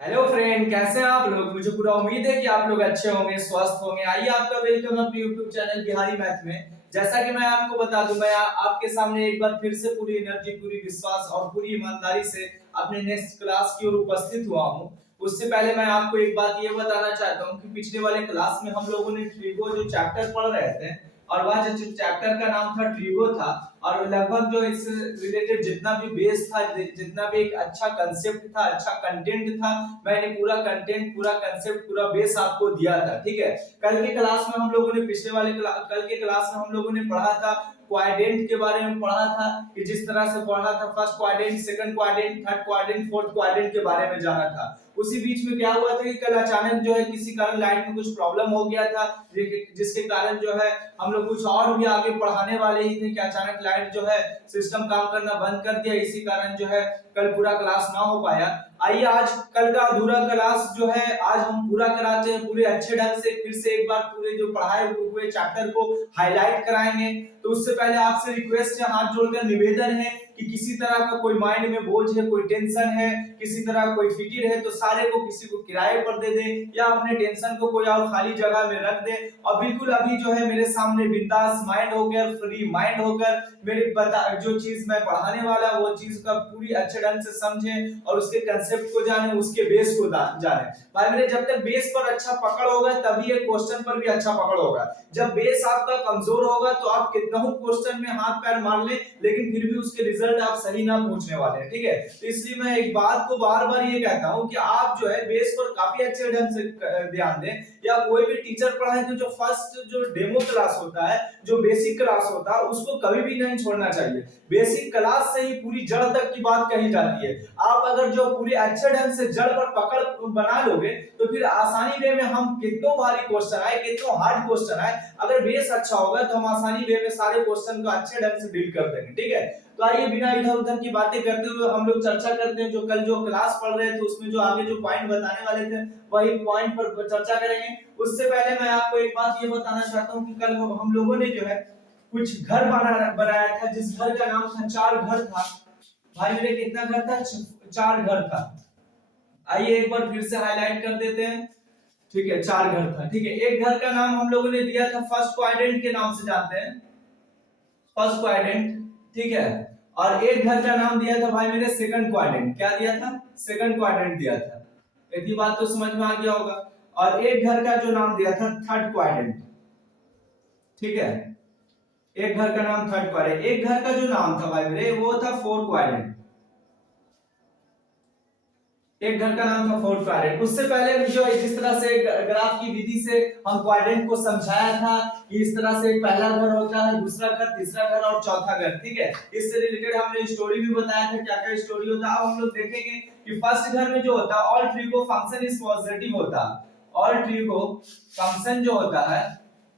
Hello friend, कैसे हैं आप लोग। मुझे पूरा उम्मीद है कि आप लोग अच्छे होंगे, स्वस्थ होंगे। आइए आपका वेलकम अपने यूट्यूब चैनल बिहारी मैथ में। जैसा कि मैं आपको बता दूं, मैं आपके सामने एक बार फिर से पूरी एनर्जी, पूरी विश्वास और पूरी ईमानदारी से अपने नेक्स्ट क्लास की ओर उपस्थित हुआ हूं। उससे पहले मैं आपको एक बात ये बताना चाहता हूं कि पिछले वाले क्लास में हम लोगों ने ट्रिगो जो चैप्टर पढ़ रहे थे, और वह जो चैप्टर का नाम था ट्रिगो था, और लगभग जो इससे रिलेटेड जितना भी बेस था, जितना भी एक अच्छा कंसेप्ट था, अच्छा कंटेंट था, मैंने पूरा कंटेंट, पूरा कंसेप्ट, पूरा बेस आपको दिया था। ठीक है। कल के क्लास में हम लोगों ने कल के क्लास में हम लोगों ने पढ़ा था क्वाड्रेंट के बारे में, पढ़ा था कि जिस तरह से पढ़ा था first quadrant, second quadrant, third quadrant, fourth quadrant के बारे में जाना था। उसी बीच में क्या हुआ था कि कल अचानक जो है किसी कारण लाइट में कुछ प्रॉब्लम हो गया था, जिसके कारण जो है हम लोग कुछ और भी आगे पढ़ाने वाले ही थे कि अचानक लाइट जो है सिस्टम काम करना बंद कर दिया। इसी कारण जो है कल पूरा क्लास ना हो पाया। आइए आज कल का अधूरा क्लास जो है आज हम पूरा कराते हैं, पूरे अच्छे ढंग से फिर से एक बार पूरे जो पढ़ाए हुए चैप्टर को हाईलाइट कराएंगे। तो उससे पहले आपसे रिक्वेस्ट है, हाथ जोड़कर निवेदन है कि किसी तरह का कोई माइंड में बोझ है, कोई टेंशन है, किसी तरह कोई फिक्र है, तो सारे को किसी को किराए पर दे दें या अपने टेंशन को कोई और खाली जगह में रख दें, और बिल्कुल अभी जो है मेरे सामने बिंदास माइंड होकर, फ्री माइंड होकर मेरे जो चीज मैं पढ़ाने वाला वो चीज का पूरी अच्छे ढंग से समझें और उसके कंसेप्ट को जाने, उसके बेस को जाने। भाई मेरे, जब तक बेस पर अच्छा पकड़ होगा तभी ये क्वेश्चन पर भी अच्छा पकड़ होगा। जब बेस आपका कमजोर होगा तो आप कितना ही क्वेश्चन में हाथ पैर मार ले, लेकिन फिर भी उसके रिजल्ट आप सही ना पहुंचने वाले हैं। ठीक है। तो इसलिए मैं एक बात को बार बार ये कहता हूं कि आप जो है बेस पर काफी अच्छे ढंग से ध्यान दें, या कोई भी टीचर पढ़ाए तो जो फर्स्ट जो डेमो क्लास होता है, जो बेसिक क्लास होता है, उसको कभी भी नहीं छोड़ना चाहिए। बेसिक क्लास से ही पूरी जड़ तक की बात कही जाती है। आप अगर जो पूरे अच्छे ढंग से जड़ पर पकड़ बना लोगे तो फिर आसानी वे में हम कितनों भारी क्वेश्चन आए, कितनों हार्ड क्वेश्चन आए, अगर बेस अच्छा होगा तो हम आसानी वे में सारे क्वेश्चन को अच्छे ढंग से डील कर देंगे। ठीक है। तो आइए बिना इधर उधर की बातें करते हुए हम लोग चर्चा करते हैं। जो कल जो क्लास पढ़ रहे थे उसमें जो आगे जो पॉइंट बताने वाले थे वही पॉइंट पर चर्चा करेंगे। उससे पहले मैं आपको एक बात ये बताना चाहता हूँ कि कल हम लोगों ने जो है कुछ घर बनाया था, जिस घर का नाम था चार घर था। भाई मेरे कितना घर था? चार घर था। आइए एक बार फिर से हाईलाइट कर देते हैं। ठीक है, चार घर था। ठीक है। एक घर का नाम हम लोगों ने दिया था फर्स्ट क्वाड्रेंट के नाम से जानते हैं, फर्स्ट क्वाड्रेंट। ठीक है। और एक घर का नाम दिया था भाई मेरे सेकंड क्वाड्रेंट। क्या दिया था? सेकंड क्वाड्रेंट दिया था। इतनी बात तो समझ में आ गया होगा। और एक घर का जो नाम दिया था थर्ड क्वाड्रेंट। ठीक है। एक घर का नाम थर्ड क्वाड्रेंट। एक घर का जो नाम था भाई मेरे वो था फोर्थ क्वाड्रेंट। एक घर का नाम था फोर्थ क्वाड्रेंट। उससे पहले जो जिस तरह से ग्राफ की विधि से हम क्वाड्रेंट को समझाया था कि इस तरह से पहला घर होता है, दूसरा घर, तीसरा घर और चौथा घर। ठीक है। इससे रिलेटेड हमने स्टोरी भी बताया था, क्या क्या स्टोरी होता है। अब हम लोग देखेंगे कि फर्स्ट घर में जो होता है all trigo function is positive होता है। ऑल ट्रिगो फंक्शन जो होता है,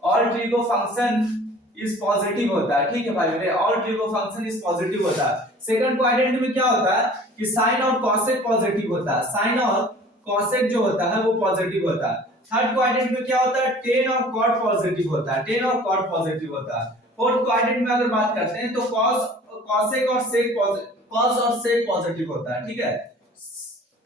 all trigo function is positive होता है। ठीक है भाई मेरे, all trigo function is positive होता है। सेकंड क्वाड्रेंट में क्या होता है कि साइन और कॉसेक पॉजिटिव होता है, साइन और कॉसेक जो होता है वो पॉजिटिव होता है। थर्ड क्वाड्रेंट में क्या होता है? टेन और कॉट पॉजिटिव होता है, टेन और कॉट पॉजिटिव होता है। फोर्थ क्वाड्रेंट में अगर बात करते हैं तो कॉसेक और सेक कॉस और सेक पॉजिटिव होता है। ठीक है।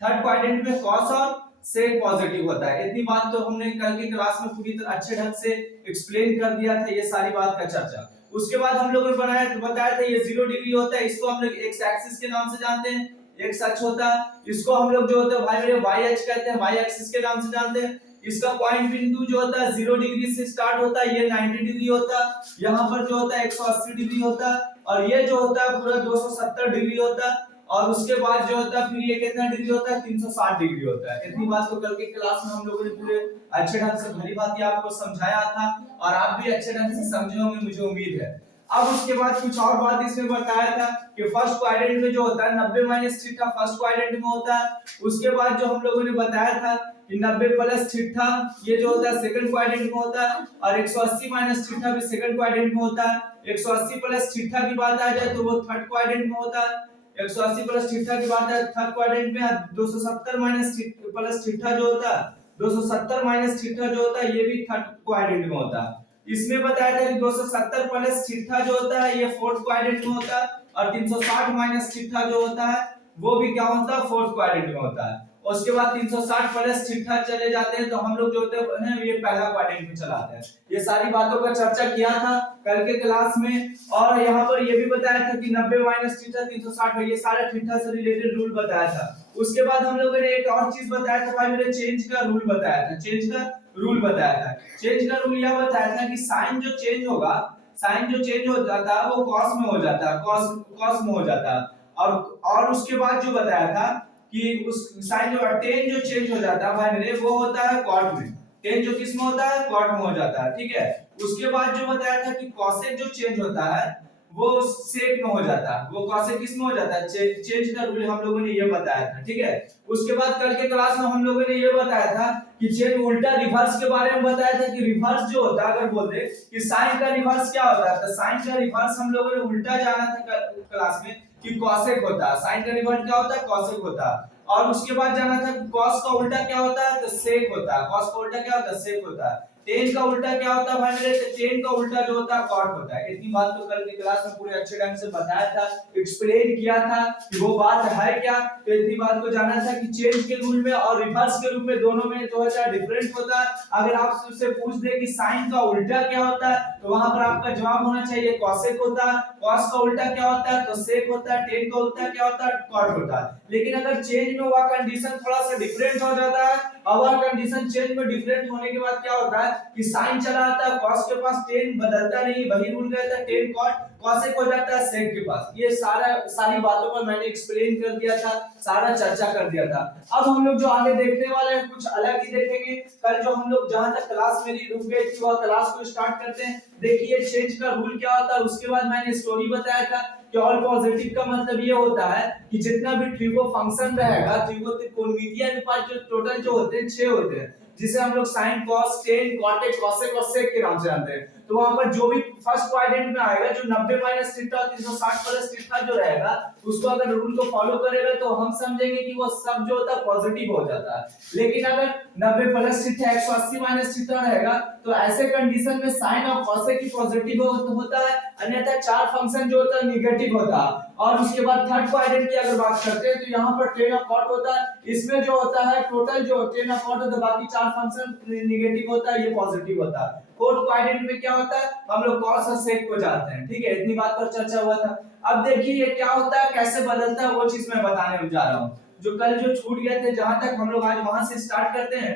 थर्ड क्वाड्रेंट में कॉस और सेक पॉजिटिव होता है। इतनी बात तो हमने कल की क्लास में पूरी तरह अच्छे ढंग से एक्सप्लेन कर दिया था, ये सारी बात का चर्चा। उसके बाद हम लोगों ने बताया था ये 0 डिग्री होता है, इसको हम लोग एक्स एक्सिस के नाम से जानते हैं, एक्स अक्ष होता है। इसको हम लोग जो होता है भाई मेरे वाई अक्ष कहते हैं, वाई एक्सिस के नाम से जानते हैं। इसका पॉइंट बिंदु जो होता है 0 डिग्री से स्टार्ट होता है, ये 90 डिग्री होता है। यहाँ पर जो होता है 180 डिग्री होता है, और ये जो होता है पूरा 270 डिग्री होता है। और उसके बाद जो होता है फिर ये कितना डिग्री होता है? 360 डिग्री होता है। इतनी बात तो कल के क्लास में हम लोगों ने पूरे अच्छे ढंग से भली भांति आपको समझाया था, और आप भी अच्छे ढंग से समझे होंगे, मुझे उम्मीद है। अब उसके बाद कुछ और बात इसमें बताया था कि फर्स्ट क्वाड्रेंट में जो होता है 90 माइनस थीटा फर्स्ट क्वाड्रेंट में होता है। उसके बाद जो हम लोगों ने बताया था कि 90 प्लस थीटा ये जो होता है सेकंड क्वाड्रेंट में होता है, और 180 माइनस थीटा भी सेकंड क्वाड्रेंट में होता है। 180 प्लस थीटा की बात आ जाए तो वो थर्ड क्वाड्रेंट में होता है। 180 प्लस थीटा की बात है थर्ड क्वाड्रेंट में। 270 माइनस प्लस थीटा जो होता है, 270 माइनस थीटा जो होता है ये भी थर्ड क्वाड्रेंट में होता है। इसमें बताया था कि 270 प्लस थीटा जो होता है ये फोर्थ क्वाड्रेंट में होता है, और 360 माइनस थीटा जो होता है वो भी क्या होता है? फोर्थ क्वाड्रेंट में होता है। उसके बाद 360 प्लस थीटा चले जाते हैं तो हम लोग जो होते हैं ये पहला क्वाड्रेंट में चलाते हैं। ये सारी बातों का चर्चा किया था कल के क्लास में, और यहाँ पर ये भी बताया था कि 90 माइनस थीटा 360 है, ये सारा थीटा से रिलेटेड रूल बताया था। उसके बाद हम लोगों ने एक और चीज बताया था भाई मेरे, चेंज का रूल बताया था। चेंज का रूल बताया था। चेंज का रूल यह बताया था कि साइन जो चेंज होगा, साइन जो चेंज हो जाता है वो कॉस में हो जाता है, कॉस में हो जाता है। और उसके बाद जो बताया था कि उस साइन जो टेन जो चेंज हो जाता है भाई मेरे वो होता है कॉट में। टेन जो किस में होता है, कॉट में हो जाता है, ठीक है। उसके बाद जो बताया था कि कॉसेक जो चेंज होता है वो सेक में हो जाता है, वो कॉसेक किस में हो जाता है, चेंज का रूल हम लोगों ने ये बताया था, ठीक है। उसके बाद कल के क्लास में हम लोगों ने ये बताया था कि चेन उल्टा रिवर्स के बारे में बताया था कि रिवर्स जो होता है, अगर बोलते कि साइन का रिवर्स क्या होता है, तो साइन का रिवर्स हम लोगों ने उल्टा जाना था क्लास में कि कॉसेक होता है। साइन का रिवर्स क्या होता है, कॉसेक होता है। और उसके बाद जाना था कॉस का उल्टा क्या होता है, तो सेक होता है। कॉस का उल्टा क्या होता है, सेक होता है। टेन का उल्टा क्या होता है भाई मेरे, टेन का उल्टा जो होता है कॉट होता है। इतनी बात तो कल की क्लास में पूरे अच्छे ढंग से बताया था, एक्सप्लेन किया था कि वो बात है क्या। तो इतनी बात को जाना था कि चेंज के रूल में और रिवर्स के रूल में दोनों में जो है डिफरेंट होता है। अगर आप उससे पूछ दे कि साइन का उल्टा क्या होता है तो वहां पर आपका जवाब होना चाहिए कॉसेक होता है। कॉस का उल्टा क्या होता है, तो सेक होता है। टेन का उल्टा क्या होता है, कॉट होता है। लेकिन अगर चेंज में वह कंडीशन थोड़ा सा डिफरेंट हो जाता है, और वह कंडीशन चेंज में डिफरेंट होने के बाद क्या होता है कि साइन चला आता है, कॉस के पास टेन बदलता नहीं, वही रूल रहता है, टेन कॉट, कॉसेक हो जाता है सेक के पास। ये सारी बातों पर मैंने एक्सप्लेन कर दिया था, सारा चर्चा कर दिया था। अब हम लोग जो आगे देखने वाले हैं कुछ अलग ही देखेंगे। कल जो हम लोग जहां तक क्लास मेरी रुक गई थी वह क्लास को स्टार्ट करते हैं। देखिए चेंज का रूल क्या होता है, उसके बाद मैंने स्टोरी बताया था कि ऑल पॉजिटिव का मतलब ये होता है कि जितना भी ट्रिगो फंक्शन रहेगा, ट्रिगो त्रिकोणमितीय अनुपात जो टोटल जो होते हैं 6 होते हैं, जिसे हम लोग साइन कॉस टेन कॉटेक कॉसेक और सेक के नाम से जानते हैं। तो वहां पर जो भी फर्स्ट क्वाड्रेंट में आएगा जो 90 माइनस थीटा और 360 प्लस थीटा जो रहेगा, उसको अगर रूल को फॉलो करेगा तो हम समझेंगे कि वो सब जो होता है पॉजिटिव हो जाता है। लेकिन अगर 90 प्लस थीटा 180 माइनस थीटा रहेगा तो ऐसे कंडीशन में साइन और कॉसेक की पॉजिटिव होता है, अन्यथा चार फंक्शन जो होता है नेगेटिव होता है। और उसके बाद थर्ड क्वाड्रेंट की अगर बात करते हैं तो यहाँ पर टेन और कॉट होता है, इसमें जो होता है टोटल जो टेन और कॉट होता है, बाकी चार फंक्शन नेगेटिव होता है, ये पॉजिटिव होता है। फोर्थ क्वाड्रेंट में क्या होता है, हम लोग कॉस और सेक को जानते हैं, ठीक है। इतनी बात पर चर्चा हुआ था। अब देखिए ये क्या होता है, कैसे बदलता है, वो चीज मैं बताने जा रहा हूँ। जो कल जो छूट गए थे जहां तक हम लोग आज वहां से स्टार्ट करते हैं।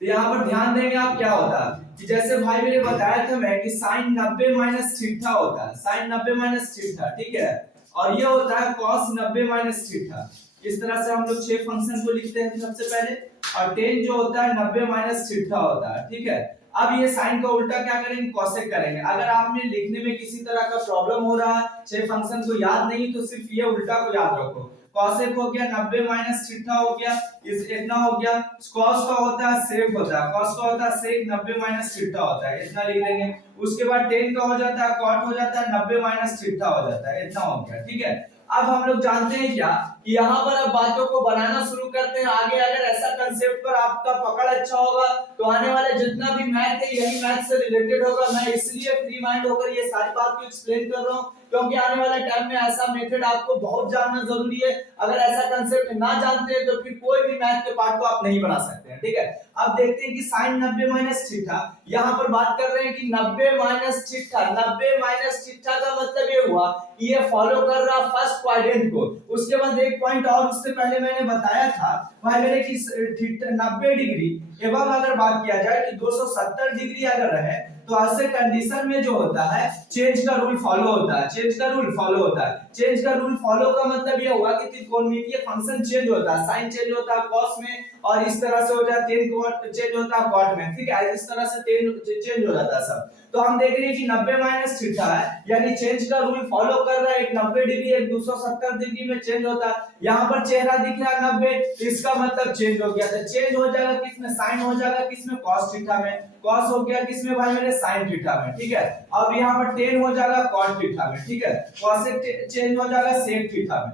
तो यहाँ पर ध्यान देंगे आप क्या होता है कि जैसे भाई मेरे बताया था मैं कि साइन 90 माइनस थीटा होता है, साइन 90 माइनस थीटा, ठीक है। और ये होता है कॉस 90 माइनस थीटा। इस तरह से हम लोग 6 फंक्शन को लिखते हैं सबसे पहले, और टेन जो होता है 90 माइनस थीटा होता है, ठीक है। अब ये साइन का उल्टा क्या करेंगे, कॉसेक करेंगे। अगर आपने लिखने में किसी तरह का प्रॉब्लम हो रहा है, 6 फंक्शन को याद नहीं, तो सिर्फ ये उल्टा को याद रखो। कॉसेक हो गया 90 माइनस थीटा हो गया, इस इतना हो गया। कॉस का होता है सेक होता है, कॉस का होता है सेक 90 माइनस थीटा होता है, इतना लिख देंगे। उसके बाद टेन का हो जाता है कॉट हो जाता है 90 माइनस थीटा हो जाता है, इतना हो गया, ठीक है। अब हम लोग जानते हैं क्या कि यहाँ पर अब बातों को बनाना शुरू करते हैं आगे। अगर ऐसा कंसेप्ट पर आपका पकड़ अच्छा होगा तो आने वाले जितना भी मैथ है यही मैथ से रिलेटेड होगा। मैं इसलिए फ्री माइंड होकर ये सारी बात को एक्सप्लेन कर रहा हूँ क्योंकि आने वाले टाइम में ऐसा मेथड आपको बहुत जानना जरूरी है। अगर ऐसा कंसेप्ट ना जानते हैं तो फिर कोई भी मैथ के पार्ट को आप नहीं बना सकते हैं, ठीक है। अब देखते हैं कि साइन 90 माइनस थीटा, यहाँ पर बात कर रहे हैं कि 90 माइनस थीटा, 90 माइनस थीटा का मतलब ये हुआ कि ये फॉलो कर रहा फर्स्ट क्वाड्रेंट को। उसके बाद एक पॉइंट और उससे पहले मैंने बताया था भाई मेरे कि 90 डिग्री एवं अगर बात किया जाए कि 270 डिग्री अगर रहे तो ऐसे कंडीशन में जो होता है चेंज का रूल फॉलो होता है, चेंज का रूल फॉलो होता है। चेंज का रूल फॉलो का मतलब ये हुआ कि त्रिकोणमितीय फंक्शन चेंज होता है, साइन चेंज होता है कॉस में, और इस तरह से हो जाता है टेन कॉट चेंज होता है कॉट में, ठीक है। इस तरह से टेन चेंज हो जाता है सब। तो हम देख रहे हैं कि 90 माइनस थीटा है, यानी चेंज का रूल फॉलो कर रहा है। एक 90 डिग्री एक 270 डिग्री में चेंज होता है। यहाँ पर चेहरा दिख रहा है 90, इसका मतलब चेंज हो गया। तो चेंज हो जाएगा किसमें, साइन हो जाएगा किसमें, कॉस थीटा में। कॉस हो गया किसमें भाई मेरे, साइन थीटा में, ठीक है। अब यहाँ पर टेन हो जाएगा कॉट थीटा में, ठीक है। कॉसेक चेंज हो जाएगा सेक थीटा में।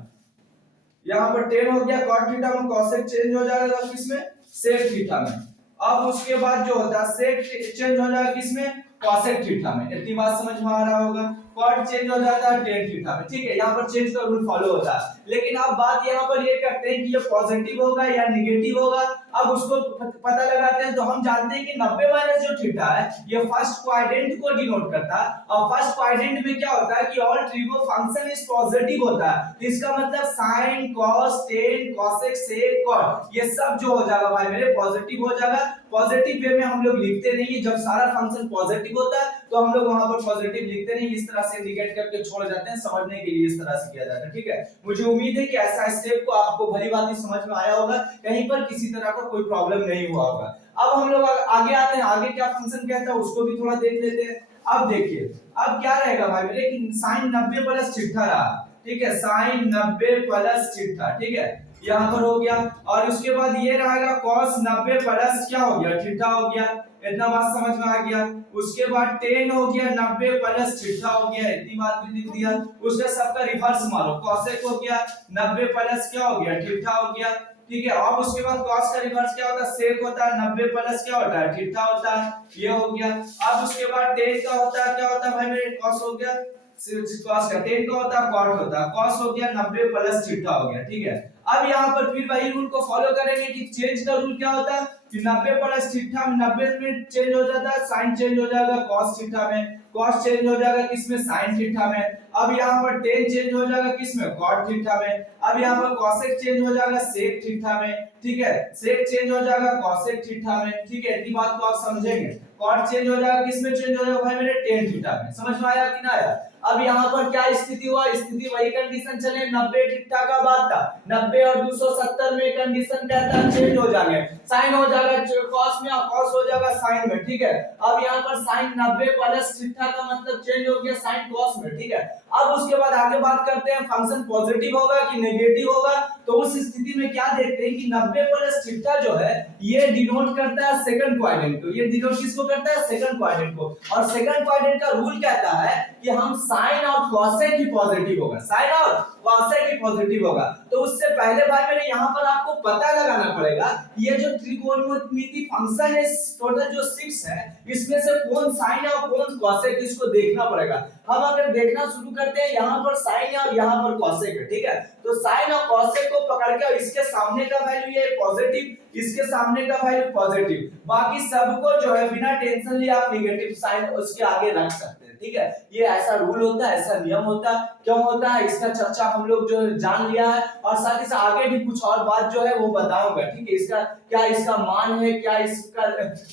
यहाँ पर टेन हो गया कॉट थीटा में, कॉसेक चेंज हो जाएगा किसमें, सेक थीटा में। अब उसके बाद जो होता है सेक चेंज हो जाएगा किसमें, कॉसेक थीटा में। इतनी बात समझ में आ रहा होगा। कॉट चेंज हो जाता है टेन थीटा में, ठीक है। यहाँ पर चेंज का रूल फॉलो होता है। लेकिन अब बात यहाँ पर ये करते हैं कि ये पॉजिटिव होगा या निगेटिव होगा। अब उसको पता लगाते हैं। तो हम जानते हैं कि 90 माइनस जो थीटा है ये फर्स्ट क्वाड्रेंट को डिनोट करता है, और फर्स्ट क्वाड्रेंट में क्या होता है कि all trigo function is positive होता है। तो इसका मतलब sine cos tan cosec sec cot ये सब जो हो जाएगा भाई मेरे पॉजिटिव हो जाएगा। पॉजिटिव वे में हम लोग लिखते नहीं है, जब सारा फंक्शन पॉजिटिव होता है तो हम लोग वहां पर पॉजिटिव लिखते नहीं, इस तरह से इंडिकेट करके छोड़ जाते हैं। समझने के लिए इस तरह से किया जाता है, ठीक है। मुझे उम्मीद है कि ऐसा स्टेप को आपको भली भांति समझ में आया होगा, कहीं पर किसी तरह का कोई प्रॉब्लम नहीं हुआ होगा। अब हम लोग आगे आते हैं, आगे क्या फंक्शन कहता है उसको भी थोड़ा देख लेते हैं। अब देखिए अब क्या रहेगा भाई मेरे कि sin 90 प्लस थीटा रहा, ठीक है, sin 90 प्लस थीटा, ठीक है, यहाँ पर हो गया। और उसके बाद ये रहेगा cos 90 प्लस क्या हो गया थीटा हो गया। इतना बात समझ में आ गया। उसके बाद tan हो गया 90 प्लस थीटा हो गया, इतनी बात भी लिख दिया। उसका सबका रिवर्स मारो, cosec हो गया 90 प्लस क्या हो गया थीटा हो गया, ठीक है। अब उसके बाद cos का रिवर्स क्या होता है sec होता है, 90 प्लस क्या होता है थीटा होता है, ये हो गया। अब उसके बाद tan का होता है क्या होता है भाई मेरे cos हो गया, cos का tan का होता है cot होता है, cos हो गया 90 प्लस थीटा हो गया, ठीक है। अब यहाँ पर फिर वही रूल को फॉलो करेंगे कि चेंज का रूल क्या होता है कि 90 प्लस थीटा 90 में चेंज हो जाता है, sin चेंज हो जाएगा cos थीटा में, cos चेंज हो जाएगा किसमें sin थीटा में। अब यहाँ पर tan चेंज हो जाएगा किसमें cot थीटा में। अब यहाँ पर cosec चेंज हो जाएगा sec थीटा में, ठीक है, sec चेंज हो जाएगा cosec थीटा में, ठीक है। इतनी बात को आप समझेंगे। cot चेंज हो जाएगा किसमें चेंज हो जाएगा भाई मेरे tan थीटा में। समझ में आया कि ना आया। अब यहाँ पर क्या स्थिति हुआ, स्थिति वही कंडीशन चले 90 थीटा का बात था, 90 और 270 में कंडीशन कहता है चेंज हो जाएंगे, साइन हो जाएगा cos में और cos हो जाएगा साइन में, ठीक है। अब यहाँ पर साइन 90 प्लस थीटा का मतलब चेंज हो गया साइन cos में, ठीक है। अब उसके बाद आगे बात करते हैं फंक्शन पॉजिटिव होगा कि नेगेटिव होगा। तो उस स्थिति में क्या देखते हैं कि 90 प्लस थीटा जो है ये डिनोट करता है सेकंड क्वाड्रेंट को, ये डिनोट किसको करता है सेकंड क्वाड्रेंट को। और सेकंड क्वाड्रेंट का रूल कहता है कि हम साइन और cosec ही पॉजिटिव होगा, साइन और cosec ही पॉजिटिव होगा। तो उससे पहले भाई मेरे यहाँ पर आपको पता लगाना पड़ेगा ये जो त्रिकोणमिति फंक्शन है टोटल जो 6 है इसमें से कौन साइन और कौन cosec इसको देखना पड़ेगा। हम अगर देखना शुरू करते हैं यहाँ पर साइन है और यहाँ पर cosec है, ठीक है। तो साइन और cosec को पकड़ के इसके सामने का वैल्यू ये पॉजिटिव, इसके सामने का वैल्यू पॉजिटिव, बाकी सबको जो है बिना टेंशन लिए आप नेगेटिव साइन उसके आगे रख सकते हैं, ठीक है। ये ऐसा रूल होता है, ऐसा नियम होता है। क्यों होता है इसका चर्चा हम लोग जो जान लिया है, और साथ ही साथ आगे भी कुछ और बात जो है वो बताऊंगा, ठीक है। इसका क्या इसका मान है, क्या इसका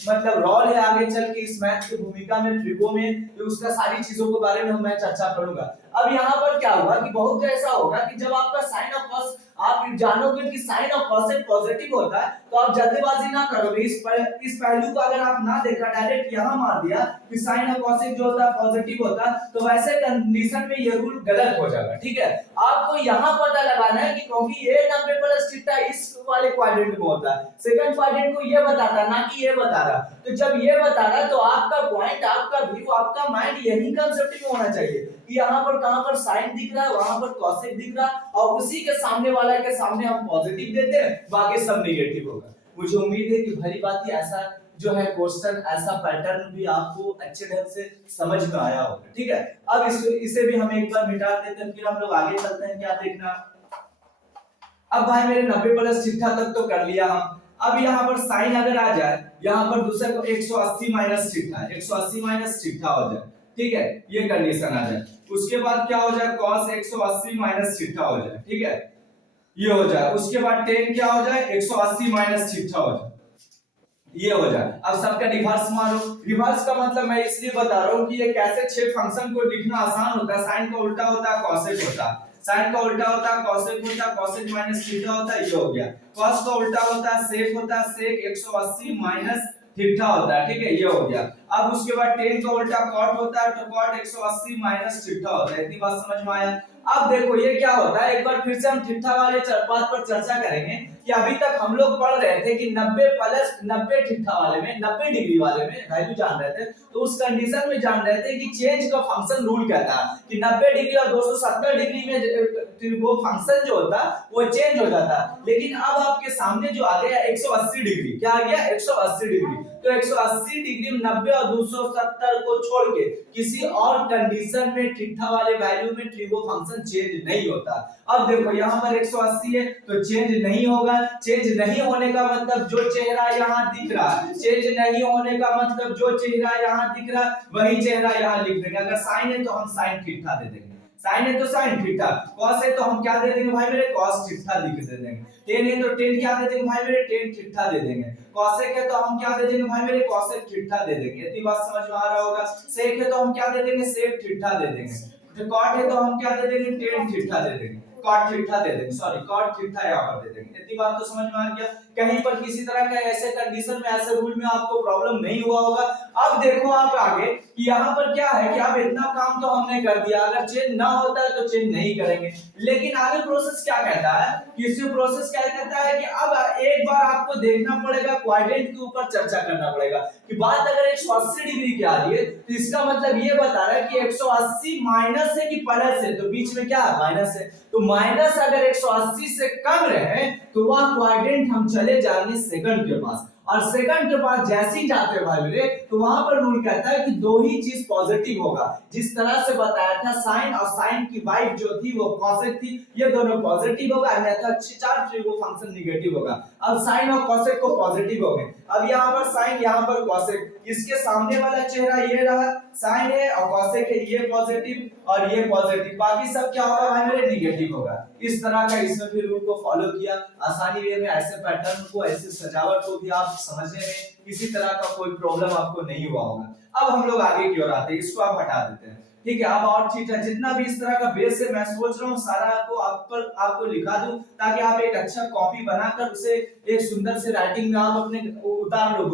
मतलब रोल है आगे चल के इस मैथ की भूमिका में ट्रिगो में, तो उसका सारी चीजों के बारे में मैं चर्चा करूंगा। अब यहाँ पर क्या होगा कि बहुत ऐसा होगा कि जब आपका साइन और कॉस आप जानोगे कि साइन और cosec पॉजिटिव होता है तो आप जल्दबाजी ना करोगे। इस पहलू को अगर आप ना देखा डायरेक्ट यहाँ मार दिया कि साइन और cosec जो होता है पॉजिटिव होता है, तो वैसे कंडीशन में ये रूल गलत हो जाएगा, ठीक है। आपको यहाँ पता लगाना है कि क्योंकि ये 90 प्लस थीटा इस वाले क्वाड्रेंट में होता है, सेकंड क्वाड्रेंट को ये बताता है ना कि ये बता रहा। तो जब ये बता रहा है तो आपका पॉइंट, आपका व्यू, आपका माइंड यही कंसेप्ट में होना चाहिए कि यहाँ पर कहां पर साइन दिख रहा है, वहां पर cosec दिख रहा है, और उसी के सामने वाला के सामने हम पॉजिटिव देते हैं, बाकी सब नेगेटिव होगा। मुझे उम्मीद है कि भली बात ही ऐसा जो है क्वेश्चन, ऐसा पैटर्न भी आपको अच्छे ढंग से समझ में आया होगा, ठीक है। अब इसे भी हम एक बार मिटा देते हैं, फिर हम लोग आगे चलते हैं। क्या देखना, अब भाई मेरे 90 प्लस थीटा तक तो कर लिया हम। अब यहाँ पर साइन अगर आ जाए, यहाँ पर दूसरे को 180 माइनस थीटा, 180 माइनस थीटा हो जाए, ठीक है, ये कंडीशन आ जाए। उसके बाद क्या हो जाए cos 180 माइनस थीटा हो जाए, ठीक है, ये हो जाए। उसके बाद tan क्या हो जाए 180 माइनस थीटा हो जाए, ये हो जाए। अब सबका रिवर्स मारो। रिवर्स का मतलब मैं इसलिए बता रहा हूँ कि ये कैसे 6 फंक्शन को लिखना आसान होता है। साइन का उल्टा होता है cosec होता है, साइन का उल्टा होता है cosec होता है, cosec माइनस थीटा होता है, ये हो गया। cos का उल्टा होता है sec होता है, sec 180 माइनस थीटा होता है, ठीक है, ये हो गया। अब उसके बाद tan का उल्टा cot होता है, तो cot 180 माइनस थीटा होता है। इतनी बात समझ में आया। अब देखो ये क्या होता है, एक बार फिर से हम ठिठा वाले बात पर चर्चा करेंगे कि अभी तक हम लोग पढ़ रहे थे कि 90 प्लस 90 ठिठा वाले में 90 डिग्री वाले में वैल्यू जान रहे थे, तो उस कंडीशन में जान रहे थे कि चेंज का फंक्शन रूल कहता है कि 90 डिग्री और 270 डिग्री में वो फंक्शन जो होता वो चेंज हो जाता। लेकिन अब आपके सामने जो आ गया 180 डिग्री, क्या आ गया 180 डिग्री, तो 180 डिग्री में 90 और 270 को छोड़ के किसी और कंडीशन में ठिठा वाले वैल्यू में ट्रिगो फंक्शन चेंज नहीं होता। अब देखो यहाँ पर 180 है तो चेंज नहीं होगा, चेंज नहीं होने का मतलब जो चेहरा यहाँ दिख रहा है, चेंज नहीं होने का मतलब जो चेहरा यहाँ दिख रहा है वही चेहरा यहाँ लिख देंगे। अगर साइन है तो हम साइन थीटा दे देंगे, साइन है तो साइन थीटा, कॉस है तो हम क्या दे देंगे भाई मेरे कॉस थीटा लिख दे देंगे, टेन है तो टेन क्या दे देंगे भाई मेरे टेन थीटा दे देंगे, कॉसेक है तो हम क्या दे देंगे भाई मेरे कॉसेक थीटा दे देंगे। इतनी बात समझ में आ रहा होगा। सेक है तो हम क्या दे देंगे सेक थीटा दे देंगे, कॉट है तो हम क्या दे देंगे टेन थीटा दे देंगे, कॉट थीटा दे देंगे, सॉरी कॉट थीटा यहाँ पर दे देंगे। इतनी बात तो समझ में आ गया। कहीं पर किसी तरह का ऐसे कंडीशन में ऐसे रूल में आपको प्रॉब्लम नहीं हुआ होगा। अब देखो आप आगे कि यहाँ पर क्या है कि अब इतना काम तो हमने कर दिया, अगर चेंज ना होता है तो चेंज नहीं करेंगे, लेकिन आगे प्रोसेस क्या कहता है, किसी प्रोसेस क्या कहता है कि अब एक बार आपको देखना पड़ेगा, क्वाड्रेंट के ऊपर चर्चा करना पड़ेगा कि बात अगर 180 डिग्री की आ रही है तो इसका मतलब ये बता रहा है कि 180 माइनस है कि प्लस है, तो बीच में क्या है माइनस है, तो माइनस अगर 180 से कम रहे तो वह क्वाड्रेंट हम चले जाएंगे सेकंड के पास, और सेकंड के पास जैसे ही जाते हैं भाई मेरे तो वहां पर रूल कहता है कि दो ही चीज पॉजिटिव होगा, जिस तरह से बताया था साइन और साइन की वाइफ जो थी वो कॉसेक थी, ये दोनों पॉजिटिव होगा, अन्यथा चार ट्रिगो फंक्शन नेगेटिव होगा। अब साइन और कॉसेक को पॉजिटिव हो गए, अब यहाँ पर साइन यहाँ पर कॉसेक, इसके सामने वाला चेहरा ये रहा साइन है और कॉसेक है, ये पॉजिटिव और ये पॉजिटिव, बाकी सब क्या होगा भाई मेरे नेगेटिव होगा। इस तरह का इसमें फिर रूल को फॉलो किया आसानी वे में, ऐसे पैटर्न को ऐसे सजावट को भी आप समझने में किसी तरह का कोई प्रॉब्लम आपको नहीं हुआ होगा। अब हम लोग आगे की ओर आते हैं, इसको आप हटा देते हैं, ठीक है। अब और चीज है, जितना भी इस तरह का बेस है मैं सोच रहा हूँ सारा आपको लिखा दूं ताकि आप एक अच्छा कॉपी बनाकर उसे एक सुंदर से राइटिंग में आप अपने उतार लो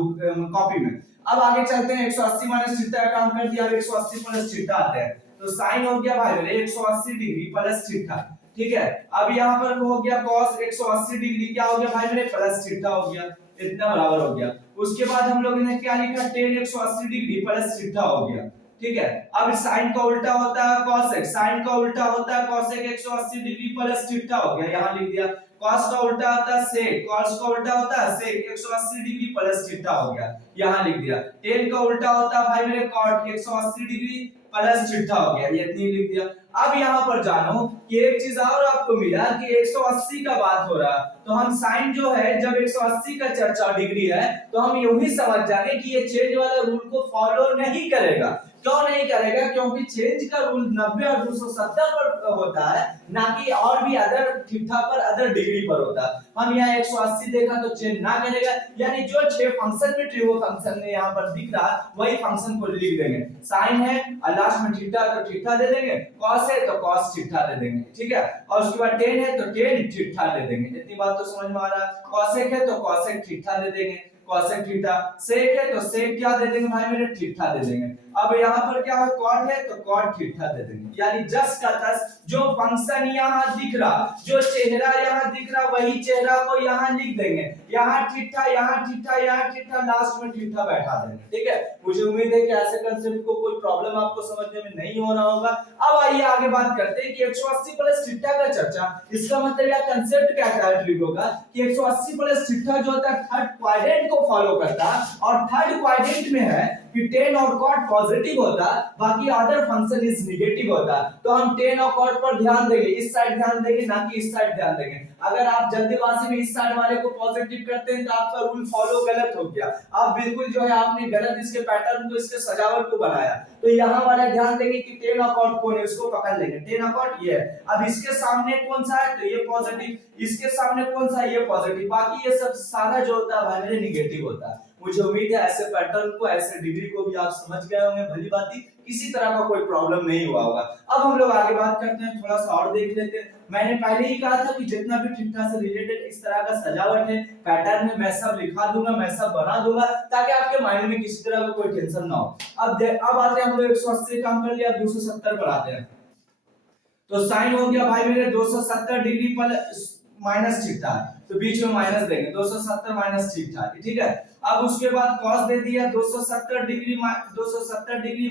कॉपी में। अब आगे चलते हैं, 180 माइनस थीटा का काम कर दिया, अब 180 प्लस थीटा आते हैं, तो साइन हो गया भाई मेरे 180 डिग्री प्लस थीटा, ठीक है। अब यहाँ पर हो गया cos 180 डिग्री क्या हो गया भाई मेरे प्लस थीटा हो गया, इतना बराबर हो गया। उसके बाद हम लोगों ने क्या लिखा tan 180 डिग्री प्लस थीटा हो गया, ठीक है। अब साइन का उल्टा होता है cosec, साइन का उल्टा होता है cosec 180 डिग्री प्लस थीटा हो गया, यहाँ लिख दिया। cos का उल्टा होता है sec, cos का उल्टा होता है sec 180 डिग्री प्लस थीटा हो गया, यहाँ लिख दिया। tan का उल्टा होता है भाई मेरे cot 180 डिग्री प्लस थीटा हो गया, ये इतनी लिख दिया। अब यहाँ पर जानो कि एक चीज और आपको मिला कि 180 का बात हो रहा, तो हम साइन जो है जब 180 का चर्चा डिग्री है तो हम यूं ही समझ जाएंगे कि ये चेंज वाला रूल को फॉलो नहीं करेगा। क्यों नहीं करेगा? क्योंकि चेंज का रूल 90 और 270 पर होता है, ना कि और भी अदर थीटा पर अदर डिग्री पर होता है। हम यहाँ 180 देखा तो चेंज ना करेगा, यानी जो 6 फंक्शन में ट्रिगो फंक्शन में यहाँ पर दिख रहा वही फंक्शन को लिख देंगे। साइन है और लास्ट में थीटा तो थीटा दे देंगे, कॉस है तो कॉस थीटा दे देंगे, ठीक है। और उसके बाद टेन है तो टेन थीटा दे देंगे। इतनी बात तो समझ में आ रहा है। कॉसेक है तो कॉसेक थीटा दे देंगे, कॉसेक थीटा। सेक है तो सेक क्या दे देंगे भाई मेरे थीटा दे देंगे। अब यहाँ पर क्या है कॉट है तो कॉट थीटा दे देंगे, यानी जस्ट का तस जो फंक्शन यहाँ दिख रहा, जो चेहरा यहाँ दिख रहा वही चेहरा को यहाँ लिख देंगे, यहाँ थीटा यहाँ थीटा यहाँ थीटा, लास्ट में थीटा बैठा देंगे, ठीक है। मुझे उम्मीद है कि ऐसे कांसेप्ट को कोई प्रॉब्लम आपको समझने में नहीं हो रहा होगा। अब आइए आगे बात करते हैं कि 180 प्लस थीटा का चर्चा, इसका मतलब यह कांसेप्ट क्या है ट्रिगो का कि 180 प्लस थीटा जो होता है थर्ड क्वाड्रेंट को फॉलो करता है, और थर्ड क्वाड्रेंट में है कि tan और cot पॉजिटिव होता, बाकी अदर फंक्शन इज नेगेटिव होता। तो हम tan और cot पर ध्यान देंगे, इस साइड ध्यान देंगे ना कि इस साइड ध्यान देंगे। अगर आप जल्दीबाजी में इस साइड वाले को पॉजिटिव करते हैं तो आपका रूल फॉलो गलत हो गया, आप बिल्कुल जो है आपने गलत इसके पैटर्न को इसके सजावट को बनाया। तो यहाँ वाला ध्यान देंगे कि tan और cot कौन है, उसको पकड़ लेंगे, tan और cot ये है। अब इसके सामने कौन सा है तो ये पॉजिटिव, इसके सामने कौन सा है ये पॉजिटिव, बाकी ये सब सारा जो होता है भाई नेगेटिव होता है। मुझे उम्मीद है ऐसे पैटर्न को ऐसे डिग्री को भी आप समझ गए होंगे, भली बाती किसी तरह का कोई प्रॉब्लम नहीं हुआ होगा। अब हम लोग आगे बात करते हैं, थोड़ा सा और देख लेते हैं। मैंने पहले ही कहा था कि जितना भी थीटा से रिलेटेड इस तरह का सजावट है पैटर्न है मैं सब लिखा दूंगा, मैं सब बना दूंगा ताकि आपके माइंड में किसी तरह का कोई टेंशन ना हो। अब आते हैं हम लोग 180 काम कर लिया, 270 पर आते हैं। तो साइन हो गया भाई मेरे 270 डिग्री प्लस माइनस थीटा, तो बीच में माइनस देंगे 270 माइनस थीटा, ठीक है। अब उसके बाद cos दे दिया 270 डिग्री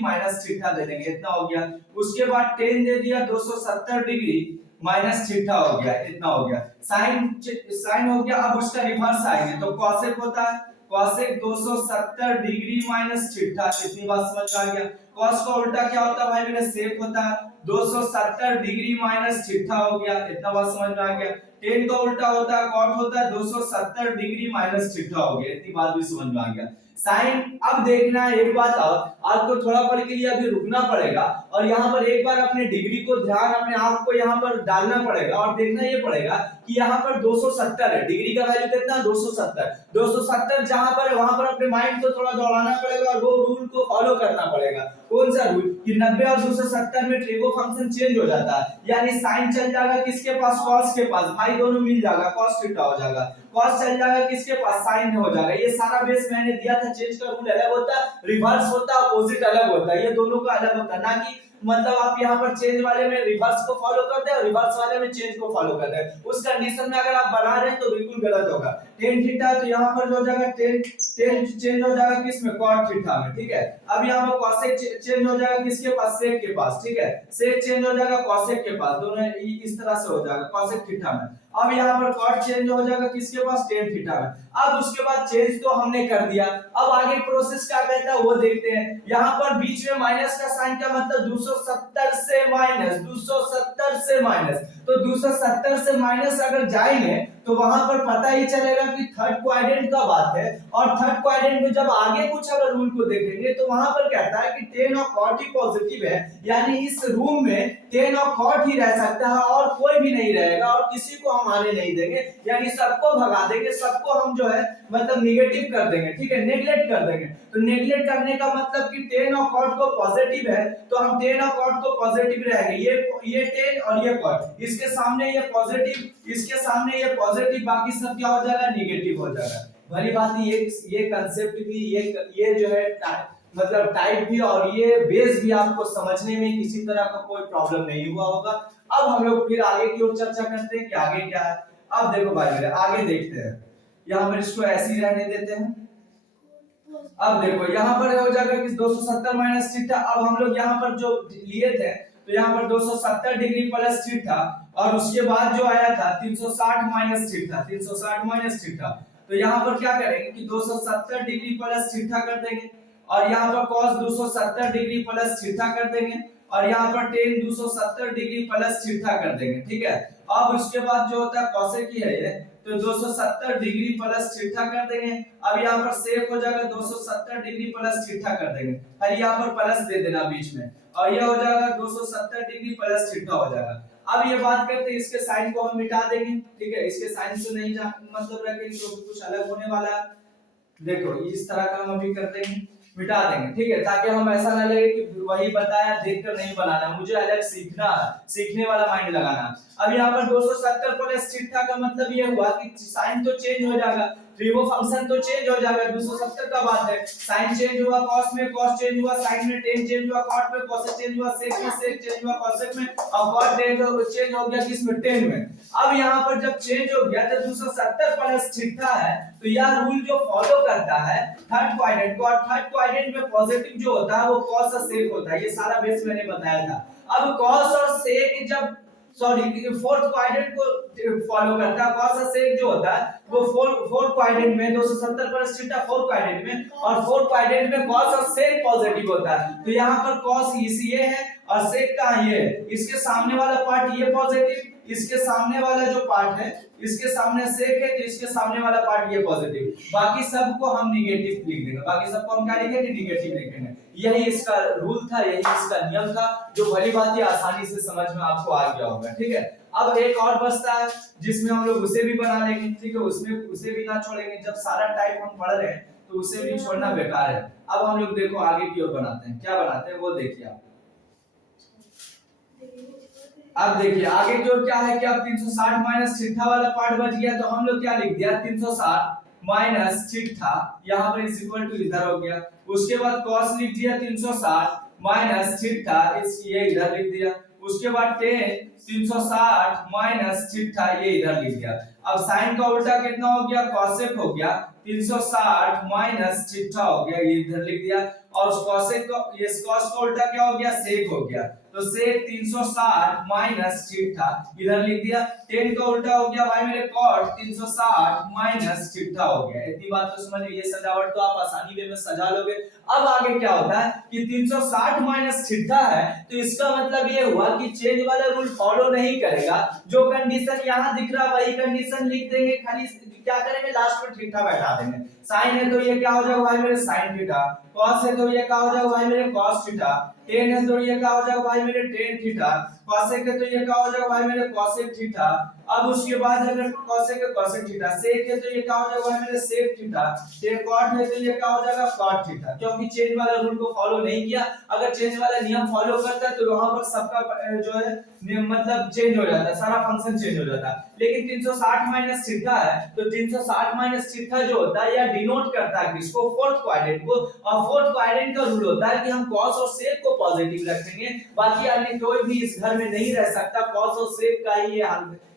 माइनस थीटा दे देंगे, इतना हो गया। उसके बाद tan दे दिया 270 डिग्री माइनस थीटा हो गया, इतना हो गया। साइन हो गया। अब उसका रिवर्स आएंगे तो cosec होता है, cosec 270 डिग्री माइनस थीटा, इतनी बात समझ में आ गया। cos का उल्टा क्या होता है भाई मेरा sec होता है, 270 डिग्री माइनस थीटा हो गया, इतना बात समझ में आ गया। tan का उल्टा होता है cot होता है 270 डिग्री माइनस थीटा हो गया, इतनी बात भी समझ में आ गया। साइन अब देखना है एक बात, आपको थोड़ा पल के लिए अभी रुकना पड़ेगा और यहाँ पर एक बार अपने डिग्री को ध्यान अपने आप को यहाँ पर डालना पड़ेगा और देखना ये पड़ेगा कि यहाँ पर 270 है, डिग्री का वैल्यू कितना 270 जहां पर है वहां पर अपने माइंड को थोड़ा दौड़ाना पड़ेगा और वो रूल को फॉलो करना पड़ेगा। कौन सा रूल कि 90 और 270 में ट्रिगो फंक्शन चेंज हो जाता है, यानी साइन चल जाएगा किसके पास cos के पास, भाई दोनों मिल जाएगा cos थीटा हो जाएगा, cos चल जाएगा किसके पास साइन हो जाएगा। ये सारा बेस मैंने दिया था, चेंज का रूल अलग होता है, रिवर्स होता है, अपोजिट अलग होता है, ये दोनों का अलग होता है, ना कि मतलब आप यहाँ पर चेंज वाले में रिवर्स को फॉलो करते हैं और रिवर्स वाले में चेंज को फॉलो करते हैं। उस कंडीशन में अगर आप बना रहे हैं तो बिल्कुल गलत होगा। tan थीटा तो यहाँ पर जो हो जाएगा tan चेंज हो जाएगा किसमें cot थीटा में, ठीक है। अब यहाँ पर cosec चेंज हो जाएगा किसके पास sec के पास, ठीक है। sec चेंज हो जाएगा cosec के पास, दोनों इस तरह से हो जाएगा cosec थीटा में। अब यहाँ पर cot चेंज हो जाएगा किसके पास tan थीटा में। अब उसके बाद चेंज तो हमने कर दिया, अब आगे प्रोसेस क्या कहता है वो देखते हैं। यहाँ पर बीच में माइनस का साइन का मतलब 270 से माइनस, 270 से माइनस, तो 270 से माइनस अगर जाएंगे तो वहां पर पता ही चलेगा कि थर्ड क्वाड्रेंट का बात है, और थर्ड क्वाड्रेंट में जब आगे कुछ अगर रूल को देखेंगे तो वहां पर कहता है कि tan और cot ही पॉजिटिव है, यानी इस रूम में tan और cot ही रह सकता है और कोई भी नहीं रहेगा और किसी को हम आने नहीं देंगे, यानी सबको भगा देंगे, सबको हम जो है मतलब निगेटिव कर देंगे, ठीक है, नेगलेक्ट कर देंगे। तो नेगलेक्ट करने का मतलब कि tan और cot को पॉजिटिव है तो हम tan और cot को पॉजिटिव रहेंगे, ये tan और ये cot, इसके सामने ये पॉजिटिव, इसके सामने ये पॉजिटिव, बाकी सब क्या हो जाएगा नेगेटिव हो जाएगा। भली बात ये कंसेप्ट भी ये जो है मतलब टाइप भी और ये बेस भी आपको समझने में किसी तरह का कोई प्रॉब्लम नहीं हुआ होगा। अब हम लोग फिर आगे की ओर चर्चा करते हैं कि आगे क्या है। अब देखो भाई मेरे आगे देखते हैं, यहाँ पर इसको ऐसे ही रहने देते हैं। अब देखो यहाँ पर हो जाएगा कि 270 माइनस थीटा, अब हम लोग यहाँ पर जो लिए थे तो यहाँ पर 270 डिग्री प्लस थीटा और उसके बाद जो आया था 360 माइनस थीटा, 360 माइनस थीटा, तो यहाँ पर क्या करेंगे कि 270 डिग्री प्लस थीटा कर देंगे और यहाँ पर cos 270 डिग्री प्लस थीटा कर देंगे और यहाँ पर tan 270 डिग्री प्लस थीटा कर देंगे, ठीक है। अब उसके बाद जो होता है cosec की है ये, तो 270 डिग्री प्लस थीटा कर देंगे। अब यहाँ पर sec हो जाएगा 270 डिग्री प्लस थीटा कर देंगे और यहाँ पर प्लस दे देना बीच में और ये हो जाएगा 270 डिग्री प्लस थीटा हो जाएगा। अब ये बात करते हैं इसके साइन को हम मिटा देंगे, ठीक है, इसके साइन से नहीं मतलब रखेंगे तो कुछ अलग होने वाला है। देखो इस तरह का हम अभी कर देंगे, मिटा देंगे, ठीक है, ताकि हम ऐसा ना लगे कि वही बताया देखकर नहीं बनाना, मुझे अलग सीखना, सीखने वाला माइंड लगाना। अब यहाँ पर 270 प्लस थीटा का मतलब ये हुआ कि साइन तो चेंज हो जाएगा, ट्रिगो फंक्शन तो चेंज हो जाएगा, 270 का बात है, साइन चेंज हुआ cos में, cos चेंज हुआ साइन में, tan चेंज हुआ cot में, cosec चेंज हुआ sec में, sec चेंज हुआ cosec में और cot चेंज हो गया किसमें tan में। अब यहाँ पर जब चेंज हो गया तो 270 प्लस थीटा है तो यह रूल जो फॉलो करता है थर्ड क्वाड्रेंट को, और थर्ड क्वाड्रेंट में पॉजिटिव जो होता है वो cos और sec होता है, ये सारा बेस मैंने बताया था। अब cos और sec जब फोर्थ क्वाड्रेंट को फॉलो करता है, cos और sec जो होता है वो फोर्थ क्वाड्रेंट में 270 प्लस थीटा फोर्थ क्वाड्रेंट में, और फोर्थ क्वाड्रेंट में cos और sec पॉजिटिव होता है, तो यहाँ पर cos ये है और sec का ये है, इसके सामने वाला पार्ट ये पॉजिटिव, इसके सामने वाला जो पार्ट है इसके सामने sec है तो इसके सामने वाला पार्ट ये पॉजिटिव, बाकी सबको हम नेगेटिव लिख देंगे, बाकी सबको हम क्या लिखेंगे नेगेटिव लिखेंगे। यही इसका रूल था, यही इसका नियम था, जो भली बात आसानी से समझ में आपको आ गया होगा, ठीक है। अब एक और बचता है जिसमें हम लोग उसे भी बना लेंगे, ठीक है, उसमें उसे भी ना छोड़ेंगे, जब सारा टाइप हम पढ़ रहे हैं तो उसे भी छोड़ना बेकार है। अब हम लोग देखो आगे की ओर बनाते हैं, क्या बनाते हैं वो देखिए आप। अब देखिए आगे की ओर क्या है कि अब 360 माइनस थीटा वाला पार्ट बच गया, तो हम लोग क्या लिख दिया 360 माइनस थीटा, यहाँ पर इज इक्वल टू इधर हो गया, उसके बाद cos लिख दिया 360 माइनस थीटा, इस ये इधर लिख दिया, उसके बाद टेन 360 माइनस थीटा, ये इधर लिख दिया। अब साइन का उल्टा कितना हो गया, कॉसेक हो गया 360 माइनस थीटा हो गया, ये इधर लिख दिया। और कॉसेक का, ये कॉस का उल्टा क्या हो गया, सेक हो गया, तो सेक 360 माइनस थीटा इधर लिख दिया। टेन का उल्टा हो गया भाई मेरे कॉट 360 माइनस थीटा हो गया। इतनी बात तो समझ, ये सजावट तो आप आसानी वे में सजा लोगे। अब आगे क्या होता है कि 360 माइनस थीटा है, तो इसका मतलब ये हुआ कि चेंज वाला रूल फॉलो नहीं करेगा। जो कंडीशन यहाँ दिख रहा वही कंडीशन लिख देंगे, खाली क्या करेंगे लास्ट में थीटा बैठा देंगे। साइन है तो ये क्या हो जाएगा भाई मेरे साइन थीटा, कॉस है तो ये क्या हो जाएगा भाई मेरे कॉस थीटा, टेन है तो ये क्या हो जाएगा भाई मेरे टेन थीटा, कॉसेक है तो ये क्या हो जाएगा भाई मेरे कॉसेक थीटा। अब उसके बाद अगर कॉसेक है कॉसेक थीटा, सेक है तो ये क्या हो जाएगा भाई मेरे सेक थीटा, कॉट है तो ये क्या हो जाएगा कॉट थीटा। क्योंकि चेंज वाला रूल को फॉलो नहीं किया, अगर चेंज वाला नियम फॉलो करता तो वहां पर सबका जो है मतलब चेंज हो जाता है, सारा फंक्शन चेंज हो जाता है। लेकिन 360 माइनस थीटा है, तो 360 माइनस थीटा जो होता है या डिनोट करता है किसको, फोर्थ क्वाड्रेंट को। और फोर्थ क्वाड्रेंट का रूल होता है कि हम कॉस और सेक को पॉजिटिव रखेंगे, बाकी अन्य कोई भी इस घर में नहीं रह सकता। कॉस और सेक का ही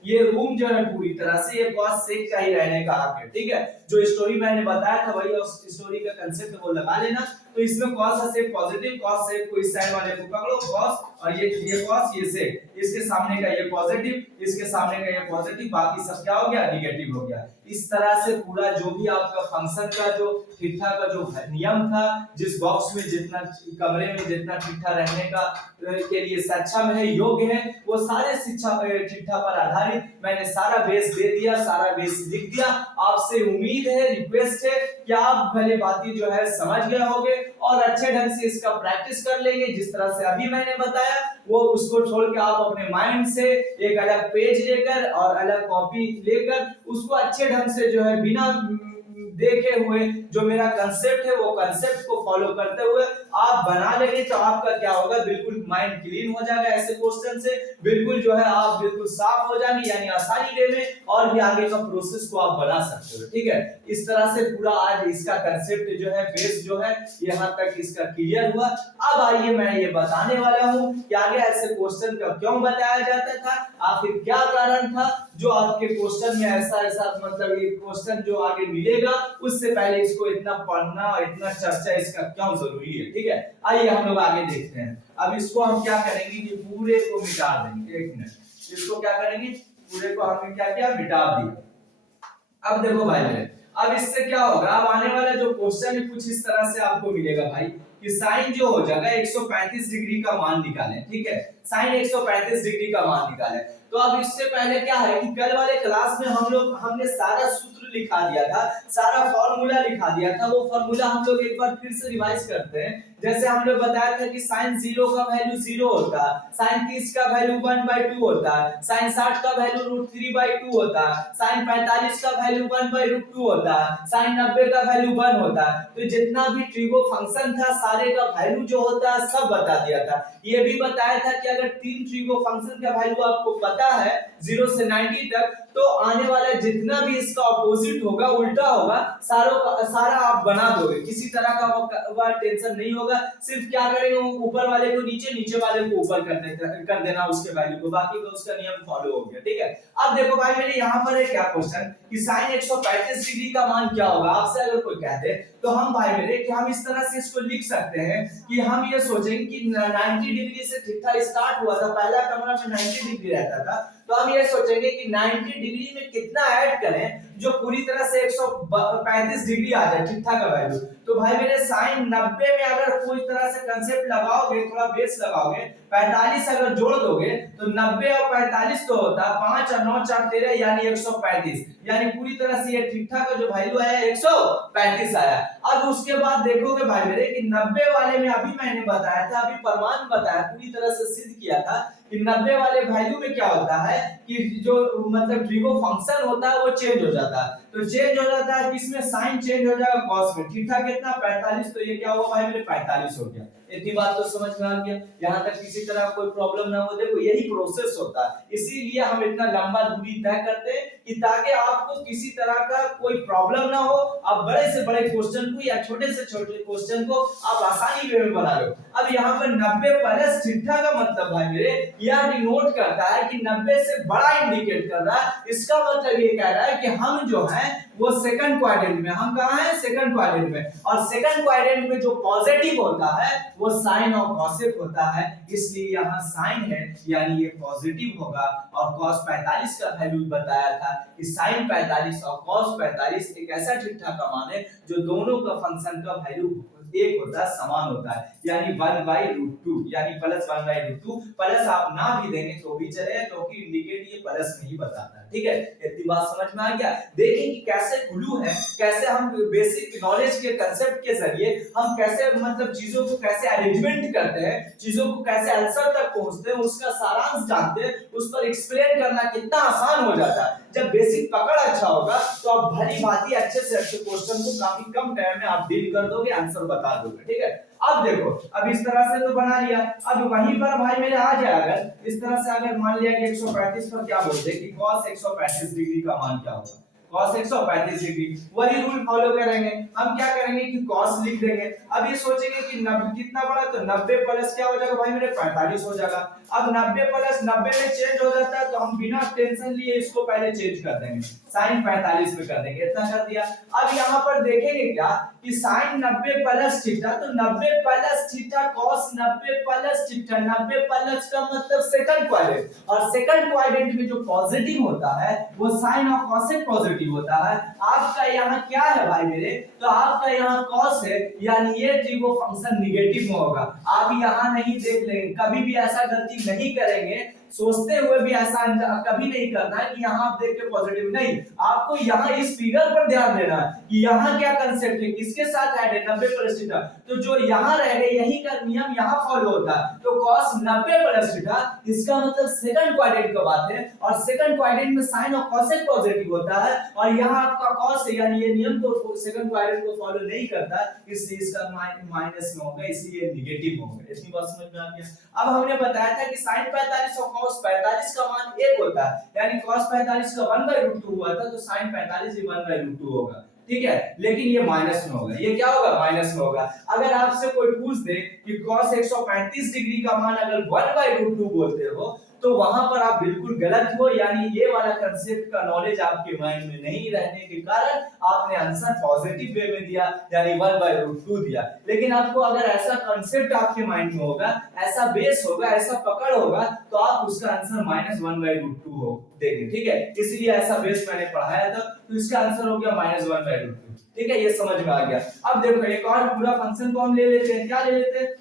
ये रूम जो है पूरी तरह से ये कॉस सेक का ही रहने का हक है, ठीक है। जो स्टोरी मैंने बताया था वही उस स्टोरी का कांसेप्ट वो लगा लेना। तो इसमें कॉस और सेक पॉजिटिव, कॉस सेक को इस साइड वाले को पकड़ो कॉस, और ये कॉस ये सेक, इसके सामने का ये पॉजिटिव, इसके सामने का ये पॉजिटिव, बाकी सब क्या हो गया, नेगेटिव हो गया। इस तरह से पूरा जो भी आपका फंक्शन का जो थीटा का जो नियम था, जिस बॉक्स में जितना कमरे में जितना थीटा रहने का के लिए सक्षम है, योग्य है, वो सारे शिक्षा थीटा पर आधारित मैंने सारा बेस दे दिया, सारा बेस लिख दिया। आपसे उम्मीद है, रिक्वेस्ट है कि आप भले बातें जो है समझ गए होंगे और अच्छे ढंग से इसका प्रैक्टिस कर लेंगे। जिस तरह से अभी मैंने बताया वो उसको छोड़ के आप अपने माइंड से एक अलग पेज लेकर और अलग कॉपी लेकर उसको अच्छे ढंग से जो है बिना देखे हुए जो मेरा कंसेप्ट है वो कंसेप्ट को फॉलो करते हुए आप बना लेंगे, तो आपका क्या होगा, बिल्कुल माइंड क्लीन हो जाएगा। ऐसे क्वेश्चन से बिल्कुल जो है आप बिल्कुल साफ हो जाएंगे, यानी आसानी वे में और भी आगे का प्रोसेस को आप बना सकते हो, ठीक है। इस तरह से पूरा आज इसका कंसेप्ट जो है, बेस जो है, यहाँ तक इसका क्लियर हुआ। अब आइए मैं ये बताने वाला हूँ कि आगे ऐसे क्वेश्चन का क्यों बताया जाता था, आखिर क्या कारण था जो आपके क्वेश्चन में ऐसा मतलब ये क्वेश्चन जो आगे मिलेगा उससे पहले इसको इतना पढ़ना और इतना चर्चा इसका क्यों जरूरी है, ठीक है। आइए हम लोग आगे देखते हैं। अब इसको हम क्या करेंगे कि पूरे को मिटा देंगे, एक मिनट, इसको क्या करेंगे, पूरे को हमने क्या किया, मिटा दिया। अब देखो भाई मेरे, अब इससे क्या होगा, अब आने वाला जो क्वेश्चन है कुछ इस तरह से आपको मिलेगा भाई कि साइन जो हो जाएगा 135 डिग्री का मान निकालें, ठीक है। साइन 135 डिग्री का मान निकालें। तो अब इससे पहले क्या है कि कल वाले क्लास में हमने सारा सूत्र लिखा दिया था, सारा फॉर्मूला लिखा दिया था। वो फॉर्मूला हम लोग एक बार फिर से रिवाइज करते हैं। जैसे हम लोग बताया था कि sin 0 का वैल्यू 0 होता है, sin 30 का वैल्यू 1/2 होता है, sin 60 का वैल्यू √3/2 होता है, sin 45 का वैल्यू 1/√2 होता है, sin 90 का वैल्यू 1 होता है। तो जितना भी ट्रिगो फंक्शन था सारे का वैल्यू जो होता है सब बता दिया था। ये भी बताया था कि अगर तीन ट्रिगो फंक्शन का वैल्यू आपको पता है 0 से 90 तक, तो आने वाला जितना भी इसका ऑपोजिट होगा, उल्टा होगा, सारा आप बना दोगे, किसी तरह का टेंशन नहीं होगा। सिर्फ क्या करेंगे, ऊपर वाले को नीचे, नीचे वाले को ऊपर कर देना उसके वैल्यू को, बाकी का उसका नियम फॉलो हो गया, ठीक है। अब देखो भाई मेरे यहाँ पर है क्या क्वेश्चन कि sin 135 डिग्री का मान क्या होगा। आपसे अगर कोई कहते तो हम भाई मेरे कि हम इस तरह से इसको लिख सकते हैं कि हम ये सोचेंगे कि 90 डिग्री से थीटा स्टार्ट हुआ था, पहला कमरा में 90 डिग्री रहता था, तो हम ये सोचेंगे कि 90 डिग्री में कितना ऐड करें जो पूरी तरह से 135 डिग्री आ जाए थीटा का वैल्यू। तो भाई मेरे sin 90 में अगर पूरी तरह से कांसेप्ट लगाओगे, थोड़ा बेस लगाओगे, 45 अगर जोड़ दोगे तो 90 और 45 तो होता 5 और 9 4 13 यानी 135, यानी पूरी तरह से ये थीटा का जो वैल्यू आया 135 आया। अब उसके बाद देखोगे भाई मेरे कि 90 वाले में अभी मैंने बताया था, अभी प्रमाण बताया, पूरी तरह से सिद्ध किया था कि 90 वाले वैल्यू में क्या होता है कि जो मतलब ट्रिगो फंक्शन होता है वो चेंज हो जाता है। तो चेंज हो जाता है, इसमें साइन चेंज हो जाएगा कॉस में। थीटा कितना 45, तो ये क्या होगा भाई मेरे 45 हो गया। इतनी बात तो समझ में आ गया, यहाँ तक किसी तरह कोई प्रॉब्लम ना हो। देखो यही प्रोसेस होता है, इसीलिए हम इतना लंबा दूरी तय करते हैं कि ताकि आपको किसी तरह का कोई प्रॉब्लम ना हो, आप बड़े से बड़े क्वेश्चन को या छोटे से छोटे क्वेश्चन को आप आसानी वे में बना लो। अब यहाँ पर 90 प्लस थीटा का मतलब भाई मेरे यह डिनोट करता है कि 90 से बड़ा इंडिकेट कर रहा है। इसका मतलब ये कह रहा है कि हम जो है वो सेकंड क्वाड्रेंट में, हम कहां हैं सेकंड क्वाड्रेंट में, और सेकंड क्वाड्रेंट में जो पॉजिटिव होता है वो साइन और कॉसेक होता है, इसलिए यहाँ साइन है यानी ये पॉजिटिव होगा। और cos 45 का वैल्यू बताया था कि sin 45 और cos 45 एक ऐसा थीटा का मान है जो दोनों का फंक्शन का वैल्यू एक होता है, समान होता है, यानी 1/√2 यानी प्लस 1/√2। प्लस आप ना भी देंगे तो भी चलेगा क्योंकि इंडिकेट ये प्लस में ही बताता है। ठीक है, इतनी बात समझ में आ गया। देखिए कि कैसे क्लू है, कैसे हम बेसिक नॉलेज के कांसेप्ट के जरिए हम कैसे मतलब चीजों को कैसे अरेंजमेंट करते हैं, चीजों को कैसे आंसर तक पहुंचते हैं, उसका सारांश जानते हैं, उस पर एक्सप्लेन करना कितना आसान हो जाता है। जब बेसिक पकड़ अच्छा होगा तो आप भली भांति अच्छे से अच्छे क्वेश्चन को काफी कम टाइम में आप डील कर दोगे, आंसर बता दोगे। ठीक है, अब देखो अब इस तरह से तो बना लिया, अब वहीं पर भाई मेरे आ जाए अगर इस तरह से, अगर मान लिया कि 135 पर क्या बोलते हैं कि cos 135 डिग्री का मान क्या होगा, cos 135 डिग्री, वही रूल फॉलो करेंगे। हम क्या करेंगे कि cos लिख देंगे। अब ये सोचेंगे कि 90 कितना बड़ा, तो 90 प्लस क्या हो जाएगा भाई मेरे 45 हो जाएगा। अब 90 प्लस 90 में चेंज हो जाता है तो हम बिना टेंशन लिए इसको पहले चेंज कर देंगे, sin 45 पे कर देंगे, इतना कर दिया। अब यहाँ पर देखेंगे क्या कि sin 90 प्लस थीटा, तो 90 plus theta cos 90 plus theta, 90 plus का मतलब सेकंड क्वाड्रेंट, और सेकंड क्वाड्रेंट में जो पॉजिटिव होता है वो sin और cosec पॉजिटिव होता है। आपका यहाँ क्या है भाई मेरे, तो आपका यहाँ cos है यानी ये जी वो फंक्शन निगेटिव में होगा। आप यहाँ नहीं देख लेंगे, कभी भी ऐसा गलती नहीं करेंगे, सोचते हुए भी ऐसा कभी नहीं करना है कि यहाँ आप देख के पॉजिटिव नहीं, आपको यहाँ इस फिगर पर ध्यान देना है कि यहाँ क्या कंसेप्ट है, किसके साथ ऐड है 90 प्लस थीटा, तो जो यहाँ रहेगा यही का नियम यहाँ फॉलो होता है। तो cos 90 प्लस थीटा इसका मतलब सेकंड क्वाड्रेंट का बात है, और सेकंड क्वाड्रेंट में sin और cosec पॉजिटिव होता है, और यहाँ आपका cos है यानी ये नियम तो सेकंड क्वाड्रेंट को फॉलो नहीं करता, इसलिए इसका माइनस में होगा, इसलिए नेगेटिव होगा। इतनी बात समझ में आ गया। अब हमने बताया था कि sin 45 और cos 45 का मान 1 होता है, यानी cos 45 का 1/√2 हुआ था तो sin 45 भी 1/√2 होगा। ठीक है, लेकिन ये माइनस में होगा, ये क्या होगा माइनस में होगा। अगर आपसे कोई पूछ दे कि cos 135 डिग्री का मान अगर 1/√2 बोलते हो तो वहां पर आप बिल्कुल गलत हो, यानी ये वाला कांसेप्ट का नॉलेज आपके माइंड में नहीं रहने के कारण आपने आंसर पॉजिटिव वे में दिया यानी 1/√2 दिया। लेकिन आपको अगर ऐसा कांसेप्ट आपके माइंड में होगा, ऐसा बेस होगा, ऐसा पकड़ होगा, तो आप उसका आंसर -1/√2 हो देंगे। ठीक है, इसलिए ऐसा बेस मैंने पढ़ाया था, तो इसका आंसर हो गया -1/√2। ठीक है, ये समझ में आ गया। अब देखो एक और पूरा फंक्शन को हम ले लेते हैं, क्या ले लेते हैं,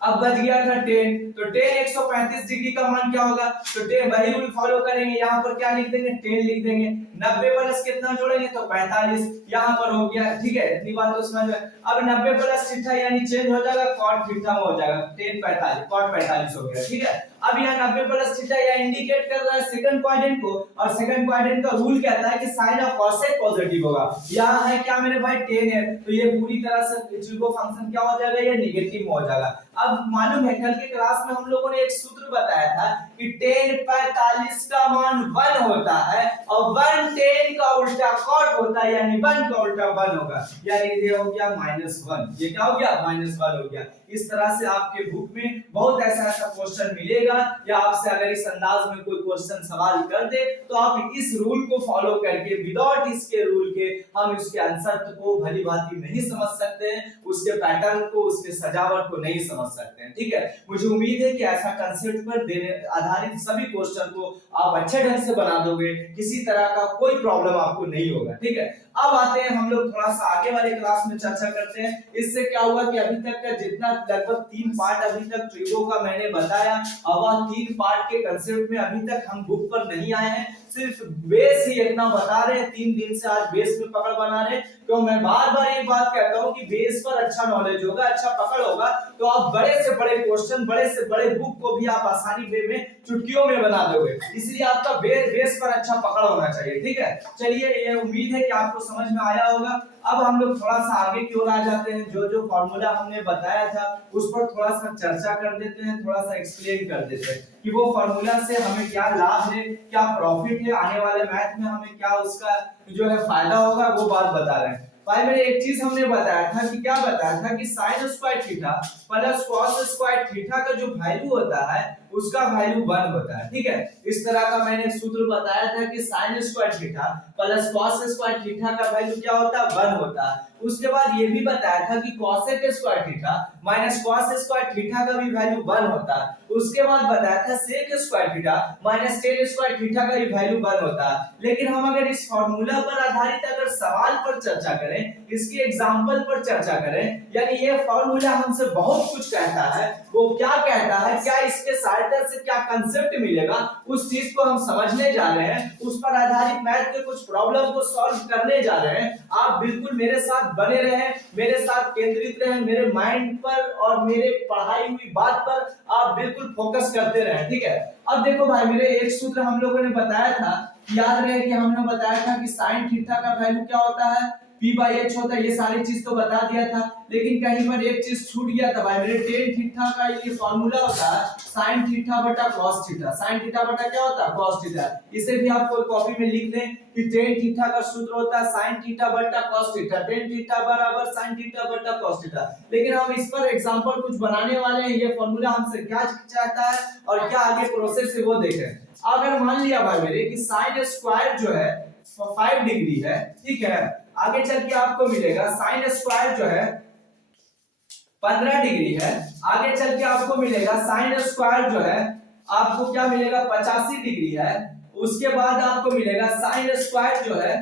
अब बच गया था 10, तो 10 135 डिग्री का मान क्या होगा, तो 10 वही रूल फॉलो करेंगे, यहाँ पर क्या लिख देंगे 10 लिख देंगे, 90 प्लस कितना जोड़ेंगे तो 45, यहाँ पर हो गया। ठीक है, इतनी बात तो समझ में। अब 90 प्लस थीटा यानी चेंज हो जाएगा cot थीटा में हो जाएगा 10 45 cot 45 हो गया। ठीक है, अब यहाँ 90 प्लस थीटा या इंडिकेट कर रहा है सेकंड क्वाड्रेंट को, और सेकंड क्वाड्रेंट का रूल कहता है कि sin और cosec पॉजिटिव होगा। यहाँ है क्या मेरे भाई 10 है, तो ये पूरी तरह से जीरो फंक्शन क्या हो जाएगा, ये नेगेटिव में हो जाएगा। अब मालूम है कल के क्लास में हम लोगों ने एक सूत्र बताया था कि 10 45 का मान 1 होता है, और 1 10 का उल्टा cot होता है, यानी 1 का उल्टा 1 होगा, यानी ये हो गया -1, ये क्या हो गया -1 हो गया। इस तरह से आपके बुक में बहुत ऐसा क्वेश्चन मिलेगा, या आपसे अगर इस अंदाज में कोई क्वेश्चन सवाल कर दे तो आप इस रूल को फॉलो करके विदाउट इसके रूल के हम इसके आंसर को भली भांति नहीं समझ सकते हैं, उसके पैटर्न को, उसके सजावट को नहीं समझ सकते हैं। ठीक है, मुझे उम्मीद है कि ऐसा कंसेप्ट पर देने आधारित सभी क्वेश्चन को आप अच्छे ढंग से बना दोगे, किसी तरह का कोई प्रॉब्लम आपको नहीं होगा। ठीक है, अब आते हैं हम लोग थोड़ा सा आगे वाले क्लास में चर्चा करते हैं। इससे क्या हुआ कि अभी तक का जितना लगभग 3 पार्ट अभी तक ट्रिगो का मैंने बताया, अब 3 पार्ट के कंसेप्ट में अभी तक हम बुक पर नहीं आए हैं, सिर्फ बेस ही इतना बता रहे हैं, 3 दिन से आज बेस में पकड़ बना रहे हैं। तो मैं बार बार एक बात कहता हूं कि बेस पर अच्छा नॉलेज होगा, अच्छा पकड़ होगा, तो आप बड़े से बड़े क्वेश्चन, बड़े से बड़े बुक को भी आप आसानी वे में चुटकियों में बना दोगे। इसलिए आपका बेस पर अच्छा पकड़ होना चाहिए, ठीक है। चलिए, ये उम्मीद है कि आपको समझ में आया होगा। अब हम लोग थोड़ा सा आगे की ओर आ जाते हैं। जो जो फॉर्मूला हमने बताया था उस पर थोड़ा सा चर्चा कर देते हैं, थोड़ा सा एक्सप्लेन कर देते हैं कि वो फॉर्मूला से हमें क्या लाभ है, क्या प्रॉफिट है, आने वाले मैथ में हमें क्या उसका जो है फायदा होगा, वो बात बता रहे हैं। भाई मेरे एक चीज हमने बताया था कि क्या बताया था कि sin square theta plus cos square theta का जो वैल्यू होता है उसका वैल्यू 1 होता है, ठीक है। इस तरह का मैंने सूत्र बताया था कि sin square theta plus cos square theta का वैल्यू क्या होता है, 1 होता है। उसके बाद ये भी बताया था कि cosec square theta minus cos square theta का भी वैल्यू 1 होता है। उसके बाद बताया था sec square theta minus tan square theta का भी वैल्यू 1 होता है। लेकिन हम अगर इस फार्मूला पर आधारित अगर सवाल पर चर्चा करें, इसके एग्जांपल पर चर्चा करें, यानी ये फार्मूला हमसे बहुत कुछ कहता है, वो क्या कहता है, क्या इसके सहायता से क्या कंसेप्ट मिलेगा, उस चीज को हम समझने जा रहे हैं। उस पर आधारित मैथ के कुछ प्रॉब्लम को सॉल्व करने जा रहे हैं। आप बिल्कुल मेरे साथ बने रहें, मेरे साथ केंद्रित रहें, मेरे माइंड पर और मेरे पढ़ाई हुई बात पर आप बिल्कुल फोकस करते रहें, ठीक है। अब देखो भाई, मेरे एक सूत्र हम लोगों ने बताया था, याद रहे कि हमने बताया था कि साइन थीटा का वैल्यू क्या होता है, p/h होता है। ये सारी चीज तो बता दिया था, लेकिन कहीं पर एक चीज छूट गया था भाई मेरे। टेन थीटा का ये फार्मूला होता है sin थीटा बटा cos थीटा। sin थीटा बटा क्या होता है, cos थीटा। इसे भी आप कोई कॉपी में लिख लें कि टेन थीटा का सूत्र होता है sin थीटा बटा cos थीटा। टेन थीटा बराबर sin थीटा बटा cos थीटा। लेकिन हम इस पर एग्जांपल कुछ बनाने वाले हैं। ये फार्मूला हमसे क्या चाहता है और क्या आगे प्रोसेस है वो देखें। अगर मान लिया भाई मेरे कि sin स्क्वायर जो है 5 डिग्री है, ठीक है, आगे चल के आपको मिलेगा sin स्क्वायर जो है 15 डिग्री है, आगे चल के आपको मिलेगा sin स्क्वायर जो है आपको क्या मिलेगा 85 डिग्री है। उसके बाद आपको मिलेगा sin स्क्वायर जो है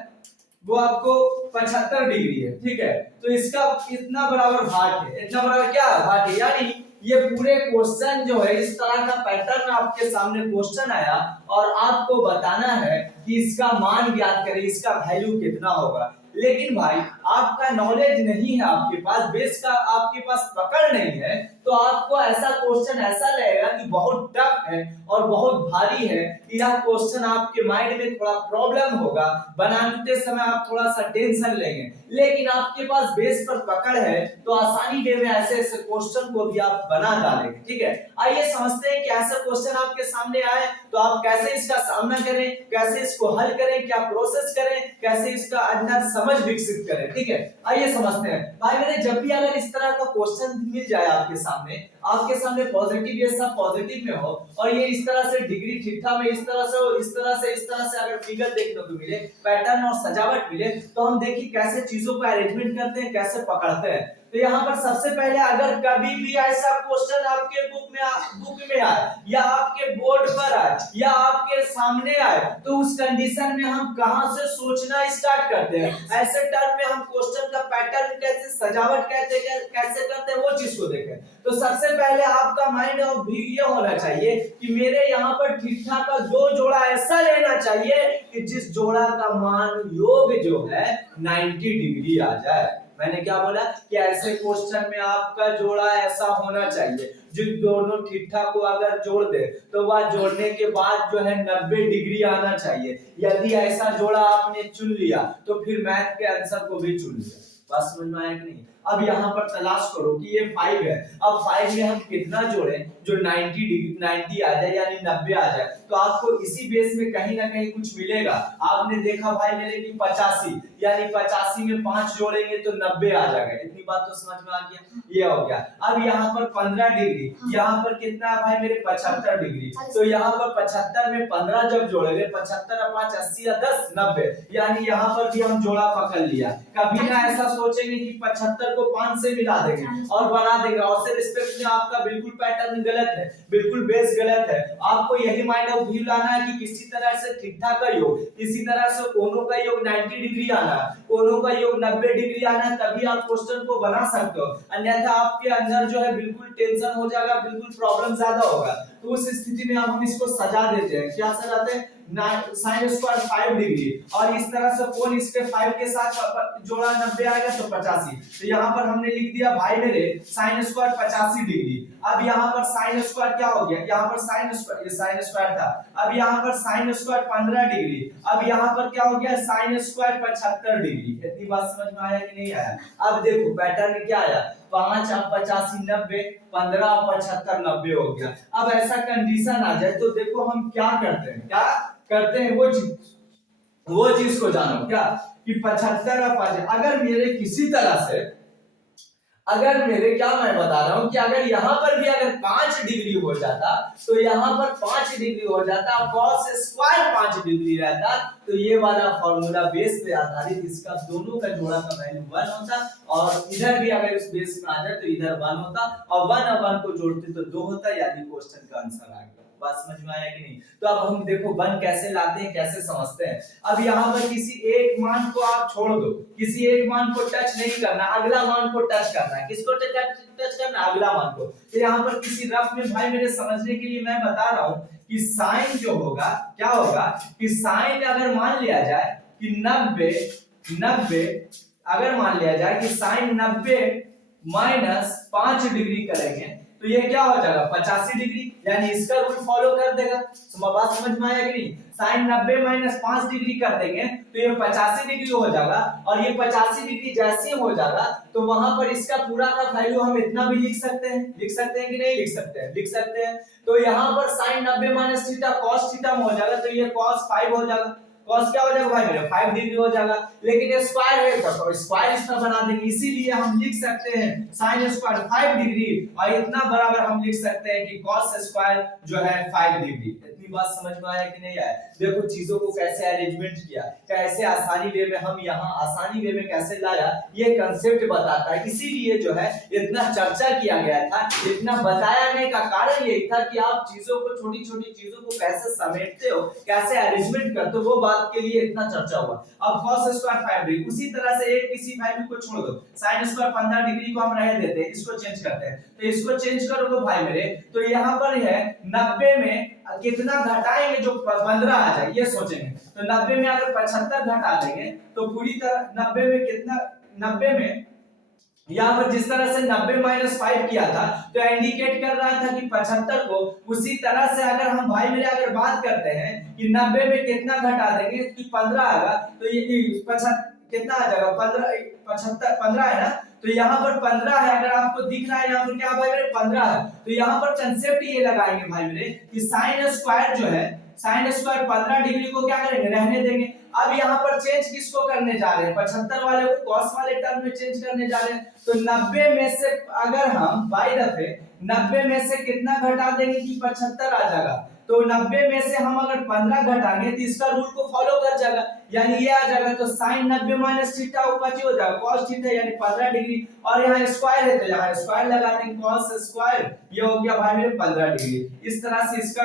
वो आपको 75 डिग्री है, ठीक है। तो इसका इतना बराबर भाग है, इतना बराबर क्या भाग है, यानी ये पूरे क्वेश्चन जो है इस तरह का पैटर्न आपके सामने क्वेश्चन आया और आपको बताना है कि इसका मान ज्ञात करें, इसका वैल्यू कितना होगा। लेकिन भाई आपका नॉलेज नहीं है, आपके पास बेस का आपके पास पकड़ नहीं है, तो आपको ऐसा क्वेश्चन ऐसा लगेगा कि बहुत टफ है और बहुत भारी है। यह क्वेश्चन आपके माइंड में थोड़ा प्रॉब्लम होगा, बनाते समय आप थोड़ा सा टेंशन लेंगे। लेकिन आपके पास बेस पर पकड़ है तो आसानी वे में ऐसे ऐसे क्वेश्चन को भी आप बना डालेंगे, ठीक है। आइए समझते हैं कि ऐसा क्वेश्चन आपके सामने आए तो आप कैसे इसका सामना करें, कैसे इसको हल करें, क्या प्रोसेस करें, कैसे इसका अंदर समझ विकसित करें, ठीक है। आइए समझते हैं भाई मेरे, जब भी अगर इस तरह का क्वेश्चन मिल जाए आपके सामने पॉजिटिव, ये सब पॉजिटिव में हो और ये इस तरह से डिग्री थीटा में इस तरह से हो, इस तरह से अगर फिगर देखने को मिले, पैटर्न और सजावट मिले, तो हम देखिए कैसे चीजों को अरेंजमेंट करते हैं, कैसे पकड़ते हैं। तो यहाँ पर सबसे पहले अगर कभी भी ऐसा क्वेश्चन आपके बुक में आए या आपके बोर्ड पर आए या आपके सामने आए, तो उस कंडीशन में हम कहां से सोचना स्टार्ट करते हैं, ऐसे टर्म में हम क्वेश्चन का पैटर्न कैसे, सजावट कैसे करते हैं, वो चीज को देखें। तो सबसे पहले आपका माइंड ऑफ व्यू ये होना चाहिए कि मेरे यहाँ पर थीटा का दो जोड़ा ऐसा लेना चाहिए कि जिस जोड़ा का मान योग जो है 90 डिग्री आ जाए। मैंने क्या बोला कि ऐसे क्वेश्चन में आपका जोड़ा ऐसा होना चाहिए जो दोनों थीटा को अगर जोड़ दे तो वह जोड़ने के बाद जो है 90 डिग्री आना चाहिए। यदि ऐसा जोड़ा आपने चुन लिया तो फिर मैथ के आंसर को भी चुन लिया। बात समझ में आया कि नहीं। अब यहाँ पर तलाश करो कि ये 5 है, अब 5 में हम कितना जोड़ें जो 90 आ जाए यानी 90 आ जाए। तो आपको इसी बेस में कहीं ना कहीं कुछ मिलेगा। आपने देखा भाई मेरे की 85 यानी 85 में 5 जोड़ेंगे तो 90 आ जाएगा। इतनी बात तो समझ में आ गया, ये हो गया। अब यहाँ पर 15 डिग्री, यहाँ पर कितना है भाई मेरे 75 डिग्री, तो यहाँ पर 75 में 15 जब जोड़ेंगे 75 और 5 80 या 10 90, यानी यहाँ पर भी हम जोड़ा पकड़ लिया। कभी ना ऐसा सोचेंगे कि 75 को 5 से मिला देंगे और बना देंगे, और से रिस्पेक्ट में आपका बिल्कुल पैटर्न गलत है, बिल्कुल बेस गलत है। आपको यही माइंड ऑफ व्यू लाना है कि किसी तरह से थीटा का योग, किसी तरह से कोनों का योग 90 डिग्री आना, कोनों का योग 90 डिग्री आना, तभी आप क्वेश्चन को बना सकते हो। अन्यथा आपके अंदर जो है बिल्कुल टेंशन हो जाएगा, बिल्कुल प्रॉब्लम ज्यादा होगा। तो उस स्थिति में अब हम इसको सजा देते हैं। क्या सजाते हैं? साइन स्क्वायर 5 डिग्री, और इस तरह से कोण इसके 5 के साथ जोड़ा 90 आएगा तो 85। तो यहाँ पर हमने लिख दिया भाई मेरे साइन स्क्वायर 85 डिग्री। अब यहाँ पर साइन स्क्वायर क्या हो गया? यहाँ पर साइन स्क्वायर, ये साइन स्क्वायर था, अब यहाँ पर साइन स्क्वायर 15 डिग्री, अब यहाँ पर क्या हो गया? Sine square 75 degree. इतनी बात समझ में आया कि नहीं आया? अब देखो पैटर्न क्या आया, 5 और 85 90, 15 और 75 90 हो गया। अब ऐसा कंडीशन आ जाए तो देखो हम क्या करते हैं, क्या करते हैं वो चीज को जानो, क्या कि 75 और 5, अगर मेरे किसी तरह से, अगर मेरे, क्या मैं बता रहा हूं कि अगर यहां पर भी अगर 5 डिग्री हो जाता तो यहां पर 5 डिग्री हो जाता, cos स्क्वायर 5 डिग्री रहता, तो ये वाला फॉर्मूला बेस पे आधारित इसका दोनों का जोड़ा का वैल्यू 1 होता, और इधर भी अगर इस बेस में आ जाए तो इधर 1 होता, और 1 और 1 को जोड़ते तो 2 होता, यानी क्वेश्चन का आंसर आ गया। बात समझ में आया कि नहीं? तो अब हम देखो 1 कैसे लाते हैं, कैसे समझते हैं। अब यहाँ पर किसी एक मान को आप छोड़ दो, किसी एक मान को टच नहीं करना, अगला मान को टच करना है। किसको टच करना? अगला मान को। तो यहाँ पर किसी रफ में भाई मेरे समझने के लिए मैं बता रहा हूँ कि साइन जो होगा, क्या होगा कि साइन अगर मान लिया जाए कि 90 अगर मान लिया जाए कि साइन 90 माइनस 5 डिग्री करेंगे तो ये क्या हो जाएगा? 85 डिग्री, यानी इसका रूल फॉलो कर देगा। बात समझ में आया कि नहीं? साइन 90 माइनस 5 डिग्री कर देंगे तो ये 85 डिग्री हो जाएगा, और ये 85 डिग्री जैसे हो जाएगा तो वहां पर इसका पूरा का वैल्यू हम इतना भी लिख सकते हैं कि नहीं लिख सकते हैं? लिख सकते हैं। तो यहाँ पर sine 90 minus theta cos theta में हो जाएगा, तो ये कॉस 5 हो जाएगा। कॉस क्या हो जाएगा भाई मेरे? 5 डिग्री हो जाएगा, लेकिन ये स्क्वायर है तो स्क्वायर इसका बना देंगे, इसीलिए हम लिख सकते हैं साइन स्क्वायर 5 डिग्री, और इतना बराबर हम लिख सकते हैं कि कॉस स्क्वायर जो है 5 डिग्री। इतनी बात समझ में आया कि नहीं आया? देखो चीजों को कैसे अरेंजमेंट किया, कैसे आसानी वे में हम यहाँ आसानी वे में कैसे लाया, ये कंसेप्ट बताता है। इसीलिए जो है इतना चर्चा किया गया था, इतना बताने का कारण यही था कि आप चीजों को, छोटी छोटी चीजों को कैसे समेटते हो, कैसे अरेंजमेंट करते हो, वो बात के लिए इतना चर्चा हुआ। अब cos स्क्वायर 5 डिग्री, उसी तरह से एक किसी वैल्यू को छोड़ दो, sin स्क्वायर 15 डिग्री को हम रह देते हैं, इसको चेंज करते हैं। तो इसको चेंज करोगे भाई मेरे, तो यहाँ पर है 90 में कितना घटाएंगे जो 15 आ जाए, ये सोचेंगे। तो 90 में अगर 75 घटा देंगे तो पूरी तरह 90 में कितना, 90 में यहाँ पर जिस तरह से 90 माइनस 5 किया था तो इंडिकेट कर रहा था कि 75 को, उसी तरह से अगर हम भाई मेरे अगर बात करते हैं कि 90 में कितना घटा देंगे कि 15 आएगा, तो ये कितना आ जाएगा? 15 है ना, तो यहाँ पर 15 है, अगर आपको दिख रहा है यहाँ पर क्या भाई मेरे 15 है, तो यहाँ पर कंसेप्ट ये लगाएंगे भाई मेरे कि साइन स्क्वायर जो है, साइन स्क्वायर 15 डिग्री को क्या करेंगे? रहने देंगे। अब यहाँ पर चेंज किसको करने जा रहे हैं? 75 वाले को कॉस वाले टर्म में चेंज करने जा रहे हैं। तो 90 में से अगर हम बाय दफे 90 में से कितना घटा देंगे कि 75 आ जाएगा, तो 90 में से हम अगर 15 घटाएंगे तो इसका रूल को फॉलो कर जाएगा, यानी ये आ जाएगा। तो sin 90 माइनस थीटा ऊपर हो जाएगा cos थीटा, यानी 15 डिग्री, और यहाँ स्क्वायर है तो यहाँ स्क्वायर लगा देंगे, cos स्क्वायर ये हो गया भाई मेरे 15 डिग्री। इस तरह से इसका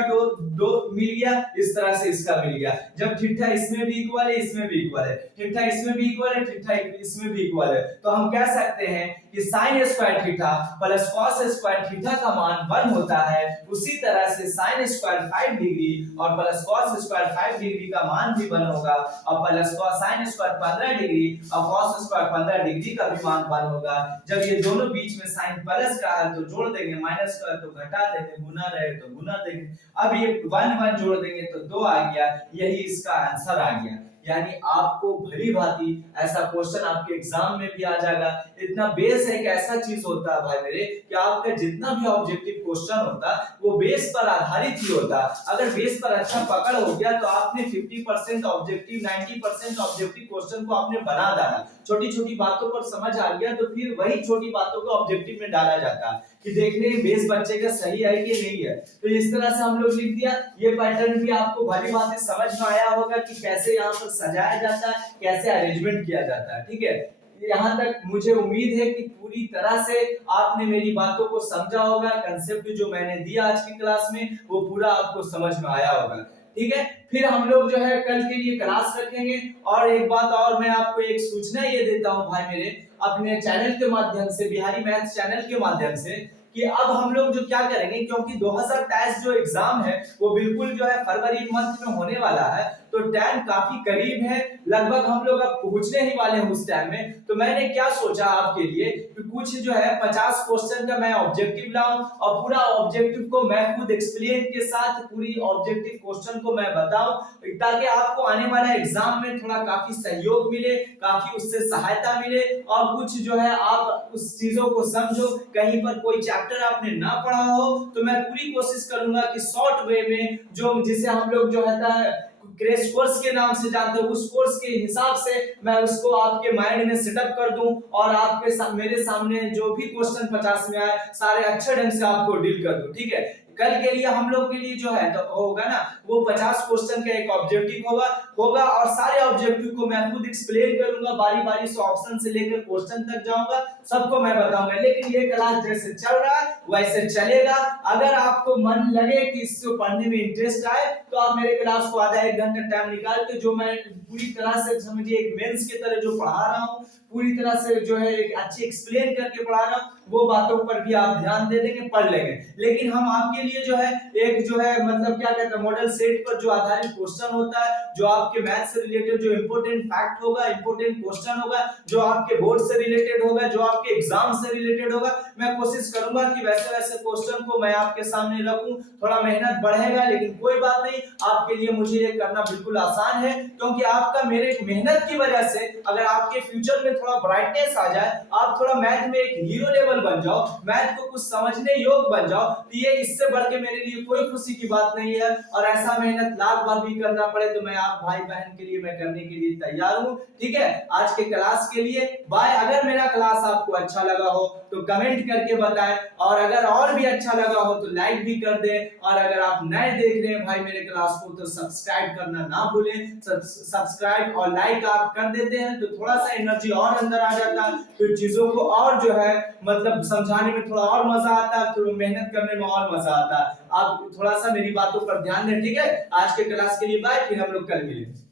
दो मिल गया, इस तरह से इसका मिल गया। जब थीटा इसमें भी इक्वल है, इसमें भी इक्वल है, थीटा इसमें भी इक्वल है, थीटा इसमें भी इक्वल है, तो हम कह सकते हैं कि sin square theta plus cos square theta का मान 1 होता है। उसी तरह से sin स्क्वायर 5 डिग्री और प्लस cos स्क्वायर 5 डिग्री का मान भी 1 होगा, और प्लस sin स्क्वायर 15 डिग्री और cos स्क्वायर 15 डिग्री का भी मान 1 होगा। जब ये दोनों बीच में साइन प्लस का है तो जोड़ देंगे, माइनस का है तो घटा देंगे, गुना रहे तो गुना देंगे। अब ये 1 1 जोड़ देंगे तो 2 आ गया, यही इसका आंसर आ गया। यानी आपको भली भांति ऐसा क्वेश्चन आपके एग्जाम में भी आ जाएगा। इतना बेस एक ऐसा चीज होता है भाई मेरे कि आपका जितना भी ऑब्जेक्टिव क्वेश्चन होता वो बेस पर आधारित ही होता। अगर बेस पर अच्छा पकड़ हो गया तो आपने 50% ऑब्जेक्टिव 90% ऑब्जेक्टिव क्वेश्चन को आपने बना डाला। छोटी छोटी बातों पर समझ आ गया तो फिर वही छोटी बातों को ऑब्जेक्टिव में डाला जाता है कि देखने बेस बच्चे का सही है कि नहीं है। तो इस तरह से हम लोग लिख दिया। ये पैटर्न भी आपको भली भांति समझ में आया होगा कि कैसे यहाँ पर सजाया जाता है, कैसे अरेंजमेंट किया जाता है। ठीक है, यहाँ तक मुझे उम्मीद है कि पूरी तरह से आपने मेरी बातों को समझा होगा। कंसेप्ट जो मैंने दिया आज की क्लास में वो पूरा आपको समझ में आया होगा। ठीक है, फिर हम लोग जो है कल के लिए क्लास रखेंगे। और एक बात और मैं आपको एक सूचना ये देता हूँ भाई मेरे, अपने चैनल के माध्यम से, बिहारी मैथ्स चैनल के माध्यम से, कि अब हम लोग जो क्या करेंगे, क्योंकि 2023 जो एग्जाम है वो बिल्कुल जो है फरवरी मंथ में होने वाला है, तो टाइम काफी करीब है, लगभग हम लोग अब पहुंचने ही वाले हैं उस टाइम में। तो मैंने क्या सोचा आपके लिए कि कुछ जो है 50 क्वेश्चन का मैं ऑब्जेक्टिव लाऊं और पूरा ऑब्जेक्टिव को मैं खुद एक्सप्लेन के साथ पूरी ऑब्जेक्टिव क्वेश्चन को मैं बताऊं, ताकि आपको आने वाला एग्जाम में थोड़ा काफी सहयोग मिले, काफी उससे सहायता मिले और कुछ जो है आप उस चीजों को समझो। कहीं पर कोई चैप्टर आपने ना पढ़ा हो तो मैं पूरी कोशिश करूंगा कि शॉर्ट वे में, जो जिसे हम लोग जो है क्रैश कोर्स के नाम से जानते हो, उस कोर्स के हिसाब से मैं उसको आपके माइंड में सेटअप कर दूं और आपके मेरे सामने जो भी क्वेश्चन 50 में आए सारे अच्छे ढंग से आपको डील कर दूं। ठीक है, कल के लिए हम लोग के लिए जो है तो होगा ना, वो 50 क्वेश्चन का एक ऑब्जेक्टिव होगा और सारे ऑब्जेक्टिव को मैं खुद एक्सप्लेन करूंगा, बारी बारी से ऑप्शन से लेकर क्वेश्चन तक जाऊंगा, सबको मैं बताऊंगा। लेकिन ये क्लास जैसे चल रहा है वैसे चलेगा। अगर आपको मन लगे कि इसको पढ़ने में इंटरेस्ट आए तो आप मेरे क्लास को आधा एक घंटा टाइम निकाल के, जो मैं पूरी तरह से समझिए एक मेंस की तरह जो पढ़ा रहा हूँ, पूरी तरह से जो है एक अच्छी एक्सप्लेन करके पढ़ा रहा हूँ, वो बातों पर भी आप ध्यान दे देंगे, पढ़ लेंगे। लेकिन हम आपके लिए जो है एक जो है मतलब क्या कहते हैं मॉडल सेट पर जो आधारित क्वेश्चन होता है, जो आपके मैथ से रिलेटेड जो इंपॉर्टेंट फैक्ट होगा, इंपॉर्टेंट क्वेश्चन होगा, जो आपके बोर्ड से रिलेटेड होगा, जो आपके एग्जाम से रिलेटेड होगा, मैं कोशिश करूंगा कि वैसे वैसे क्वेश्चन को मैं आपके सामने रखूं। थोड़ा मेहनत बढ़ेगा लेकिन कोई बात नहीं, आपके लिए मुझे ये करना बिल्कुल आसान है, क्योंकि आपका मेरे मेहनत की वजह से अगर आपके फ्यूचर में थोड़ा ब्राइटनेस आ जाए, आप थोड़ा मैथ में एक हीरो लेवल बन जाओ, मैथ को कुछ समझने योग्य बन जाओ, तो ये इससे बढ़ के मेरे लिए कोई खुशी की बात नहीं है। और ऐसा मेहनत लाख बार भी करना पड़े तो मैं आप भाई बहन के लिए मैं करने के लिए तैयार हूं। ठीक है, आज के क्लास के लिए बाय। अगर मेरा क्लास आपको अच्छा लगा हो तो कमेंट करके बताएं, और अगर और भी अच्छा लगा हो तो लाइक भी कर दें, और अगर आप नए देख रहे हैं भाई मेरे क्लास को तो सब्सक्राइब करना ना भूलें। सब्सक्राइब और लाइक आप कर देते हैं तो थोड़ा सा एनर्जी और अंदर आ जाता है, फिर चीजों को और जो है मतलब समझाने में थोड़ा और मजा आता है, फिर मेहनत करने में और मजा आता है। आप थोड़ा सा मेरी बातों पर ध्यान दें। ठीक है, आज के क्लास के लिए बाय, फिर हम लोग कल मिलेंगे।